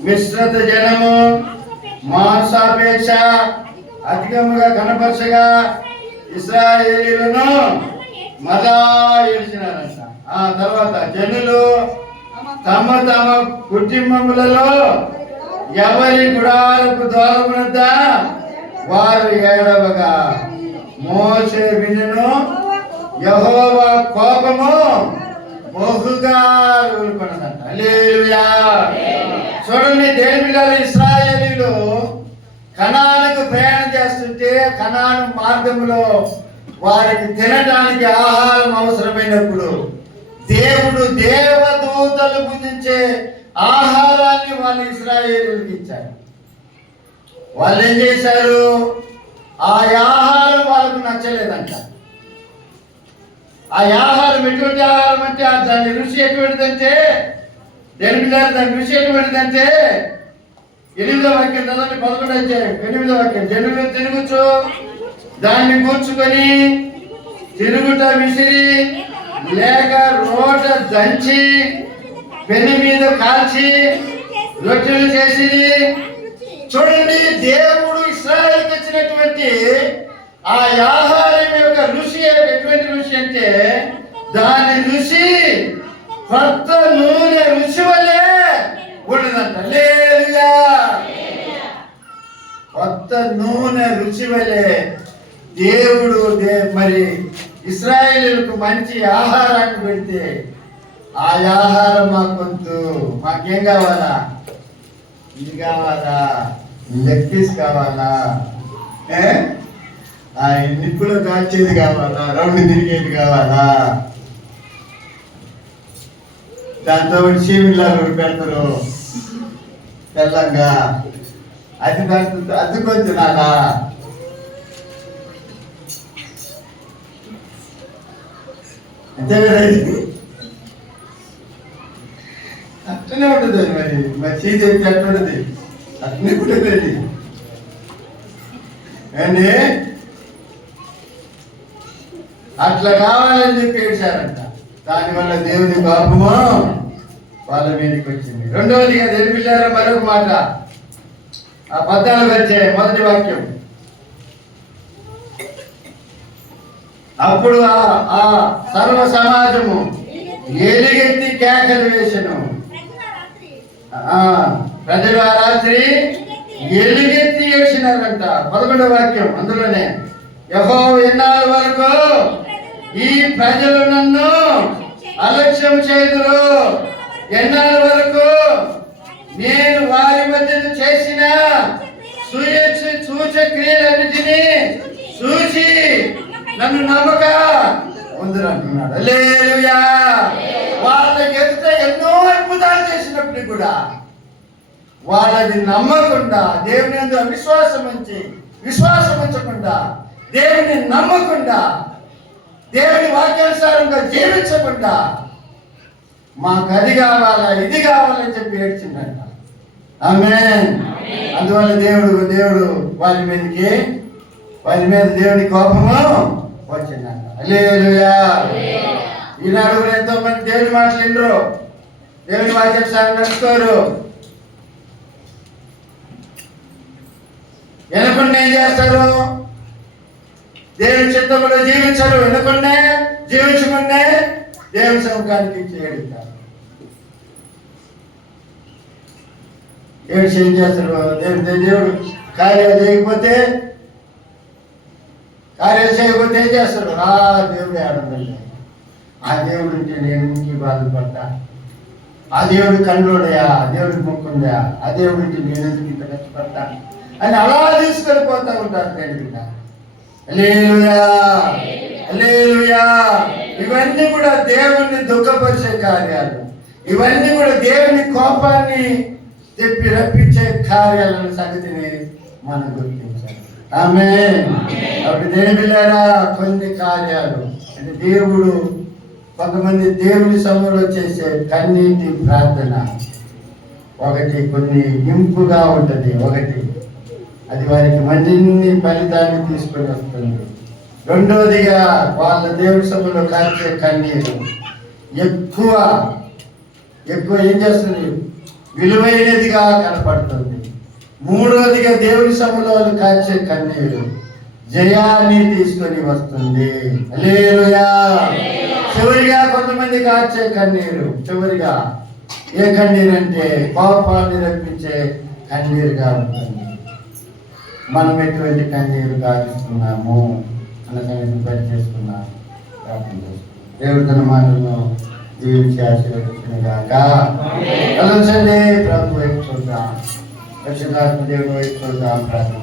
మిశ్రత జనము మాంసాపేక్ష అధికముగా కనపరచగా ఇశ్రాయేలీయులను మదా ఏడ్చినారంట. ఆ తర్వాత జనులు తమ తమ కుటుంబములలో ఎవరి గుడారపు ద్వారమునద్ద వారు ఏడవగా మోషే వినెను, యెహోవా కోపము బహుగా ఊరుకున్నదంట. హల్లెలూయా. చూడండి, దేని పిల్లలు ఇశ్రాయేలీయులు కనానుకు ప్రయాణం చేస్తుంటే కనాను మార్గంలో వారికి తినడానికి ఆహారం అవసరమైనప్పుడు దేవుడు దేవదూతలు భుజించే ఆహారాన్ని వాళ్ళు ఇశ్రాయేలీయులకు ఇచ్చారు. వాళ్ళు ఏం చేశారు? ఆ ఆహారం వాళ్ళకు నచ్చలేదంట. ఆ ఆహారం ఎటువంటి ఆహారం అంటే దాని రుచి ఎటువంటిదంటే, దాని రుచి ఎటువంటిదంటే 8వ వాక్యం చదవండి, 11వ అధ్యాయం 8వ వాక్యం. జనులు తిరుగుచు దాన్ని కూర్చుకొని తిరుగుట విసిరి లేక రోట దంచి పెను మీద కాల్చి రొట్టెలు చేసి. చూడండి, దేవుడు ఇశ్రాయేలుకు ఇచ్చినటువంటి ఆ ఆహారం యొక్క రుచి ఎటువంటి రుచి అంటే దాని రుచి కొత్త నూనె రుచి వలె ఉండదంట. హల్లెలూయా. కొత్త నూనె రుచి వలె దేవుడు మరి ఇశ్రాయేలులకు మంచి ఆహారాన్ని పెడితే ఆ ఆహారం మాకొద్దు, మాకేం కావాలా? ఇది కావాలా? లెగ్ పీస్ కావాలా? ఆ నిప్పులో కాల్చేది కావాలా? రౌండ్ తిరిగేది కావాలా? దాంతో చీమిళ్ళారు పెడతారు తెల్లంగా, అది దాంతో అద్దుకొని తినాలా? అంతే కదా. అట్లనే ఉంటుంది. మరి చీజ్ అయితే అట్లుంటది, అట్లనే ఉంటుంది. అండి అట్లా కావాలని చెప్పి ఏడ్చారంట. దానివల్ల దేవుని కోపము వాళ్ళ మీదకి వచ్చింది. రెండవదిగా తెలిపిల్లారా మరొక మాట, ఆ 14వ అధ్యాయం 1వ వాక్యం. అప్పుడు ఆ సర్వ సమాజము ఎలుగెత్తి కేకలు వేసెను. ప్రజలు ఆ రాత్రి ఎలుగెత్తి ఏడ్చినారంట. 11వ వాక్యం అందులోనే, యెహోవా ఎన్నాళ్ళ వరకు ఈ ప్రజలు నన్ను అలక్ష్యం చేదురు. ఎన్నాళ్ళ వరకు? నేను వారి మధ్యన చేసిన సూచక్రియలన్నిటినీ చూచి నన్ను నమ్మక ఉందరు అంటున్నాడు. హల్లెలూయా. వాళ్ళ ఎదుట ఎన్నో అద్భుతాలు చేసినప్పటికీ కూడా వాళ్ళని నమ్మకుండా, దేవుని యందు విశ్వాసం ఉంచకుండా, దేవుని నమ్మకుండా, దేవుని వాక్యానుసారంగా జీవించకుండా మాకు అది కావాలా ఇది కావాలని చెప్పి ఏడ్చిందంట. ఆమేన్. అందువల్ల దేవుడు వారి మీద దేవుని కోపము వచ్చిందంట. హల్లెలూయా. ఈనాడు కూడా ఎంతో మంది దేవుని మాటలు వినరు, దేవుని వాక్యానుసారం నడుచుకోరు. వినకుండా ఏం చేస్తారు? దేవుని చిత్తంలో జీవించరు. వినకుండా జీవించకుండా దేవుని సముఖానికి ఏడుస్తారు. ఏం చేస్తారు? దేవుడు కార్యాలు చేయకపోతే ఏం చేస్తారు? ఆ దేవుడు ఆడండి, ఆ దేవుడు ఉంటే నేను ఇంటికి బాధపడతా, ఆ దేవుడు కన్నుడయా, ఆ దేవుడికి మొక్కుందా, ఆ దేవుడు ఉంటే నేను ఎందుకు ఇంత కష్టపడతా అని అలా తీసుకొని పోతా ఉంటారు. దేవుడిగా హల్లెలూయా, హల్లెలూయా. ఇవన్నీ కూడా దేవుణ్ణి దుఃఖపరిచే కార్యాలు, ఇవన్నీ కూడా దేవుని కోపాన్ని తెప్పి రప్పించే కార్యాలను సంగతిని మనం గుర్తించాలి. ఆమేన్. కాబట్టి దేవులారా, కొన్ని కార్యాలు అంటే దేవుడు కొంతమంది దేవుని సమయంలో చేసే కన్నీటి ప్రార్థన ఒకటి కొన్ని ఇంపుగా ఉంటుంది, ఒకటి అది వారికి మంచిని ఫలితాన్ని తీసుకొని వస్తుంది. రెండోదిగా వాళ్ళ దేవుని సభలో కాల్చే కన్నీరు ఎక్కువ ఏం చేస్తుంది? విలువైనదిగా కనపడుతుంది. మూడోదిగా దేవుని సభలో కాల్చే కన్నీరు జయాన్ని తీసుకొని వస్తుంది. హల్లెలూయా. చివరిగా కొంతమంది కాల్చే కన్నీరు చివరిగా ఏ కన్నీరు అంటే కోపాన్ని రప్పించే కన్నీరుగా ఉంటుంది. మనం ఎటువంటి కన్నీరు కాలుస్తున్నాము అన్న సంగతిని పరిచేస్తున్నాము. దేవుడు తన మాటలను జీవించి ఆశీర్వదించుగాక. కలసండి ప్రభు వైపు చూద్దాం, పరిశుద్ధాత్మ దేవుడు వైపు చూద్దాం, ప్రార్థన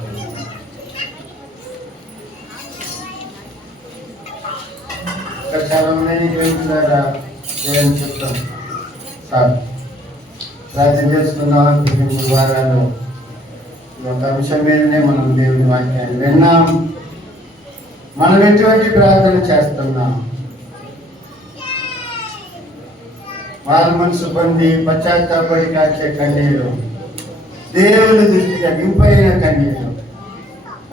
చెప్తాం. ప్రార్థన చేసుకున్నాం. 3 వారాలు ఒక అంశం మీదనే మనం దేవుని వాక్యాన్ని విన్నాం. మనం ఎటువంటి ప్రార్థన చేస్తున్నాం? వాళ్ళ మనసు పొంది పశ్చాత్తాపడి కాచే కన్నీరు దేవుని దృష్టిగా నింపైన కన్నీరు,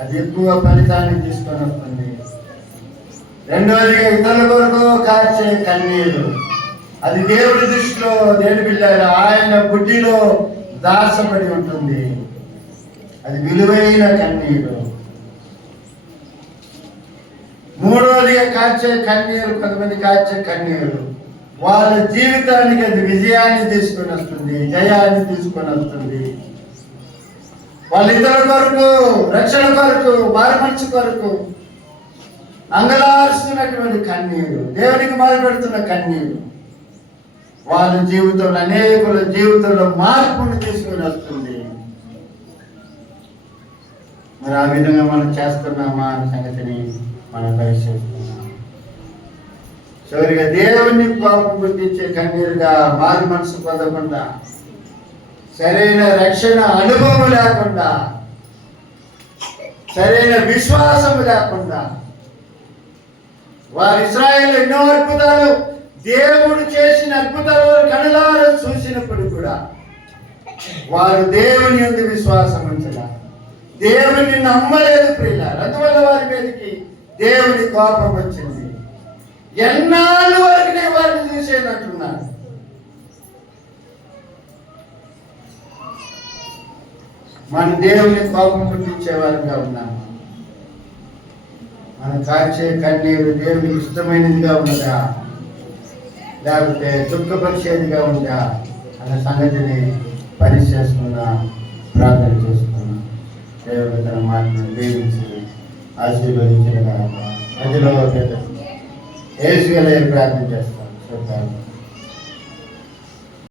అది ఎక్కువ ఫలితాన్ని తీసుకొని వస్తుంది. రెండవదిగా ఇతరుల కొరకు కాచే కన్నీరు, అది దేవుడి దృష్టిలో దేవుని బిడ్డ ఆయన బుద్ధిలో దాచబడి ఉంటుంది. అది విలువైన కన్నీరు. మూడవదిగా కాచే కన్నీరు, కొంతమంది కాచే కన్నీరు వాళ్ళ జీవితానికి అది విజయాన్ని తీసుకొని వస్తుంది, జయాన్ని తీసుకొని వస్తుంది. వాళ్ళ ఇతరుల కొరకు, రక్షణ కొరకు, వారి మంచి కొరకు అంగలారుస్తున్నటువంటి కన్నీరు, దేవునికి మొదలుపెడుతున్న కన్నీరు వాళ్ళ జీవితంలో, అనేకుల జీవితంలో మార్పును తీసుకొని వస్తుంది. మరి ఆ విధంగా మనం చేస్తున్నామా అనే సంగతిని మనం పరిశీలిస్తున్నాం. చివరిగా దేవుని కోపం గుర్తించే కన్నీరుగా మారు మనసు పొందకుండా, సరైన రక్షణ అనుభవం లేకుండా, సరైన విశ్వాసం లేకుండా, వారు ఇశ్రాయేలు ఎన్నో అద్భుతాలు దేవుడు చేసిన అద్భుతాలు కనులారా చూసినప్పుడు కూడా వారు దేవుని యందు విశ్వాసం ఉంచగా, దేవుని నమ్మలేదు ప్రియులారా. అందువల్ల వారి మీదకి దేవుని కోపం వచ్చింది. ఎన్నాళ్ళు వరకు వారిని చూసేనట్టున్నారు. మన దేవుని కోపం పుట్టించే వారిగా ఉన్నాము. మన కాచే కన్నీరు దేవునికి ఇష్టమైనదిగా ఉన్నదా, లేకపోతే దుఃఖపరిచేదిగా ఉందా అన్న సంగతిని పరిశీలిస్తున్నా, ప్రార్థన చేసుకున్నా. దేవుడు తన మాటను దీవించి ఆశీర్వదించిన మధ్యలో ఏసుగలే ప్రార్థన చేస్తాం. స్తోత్రాలు.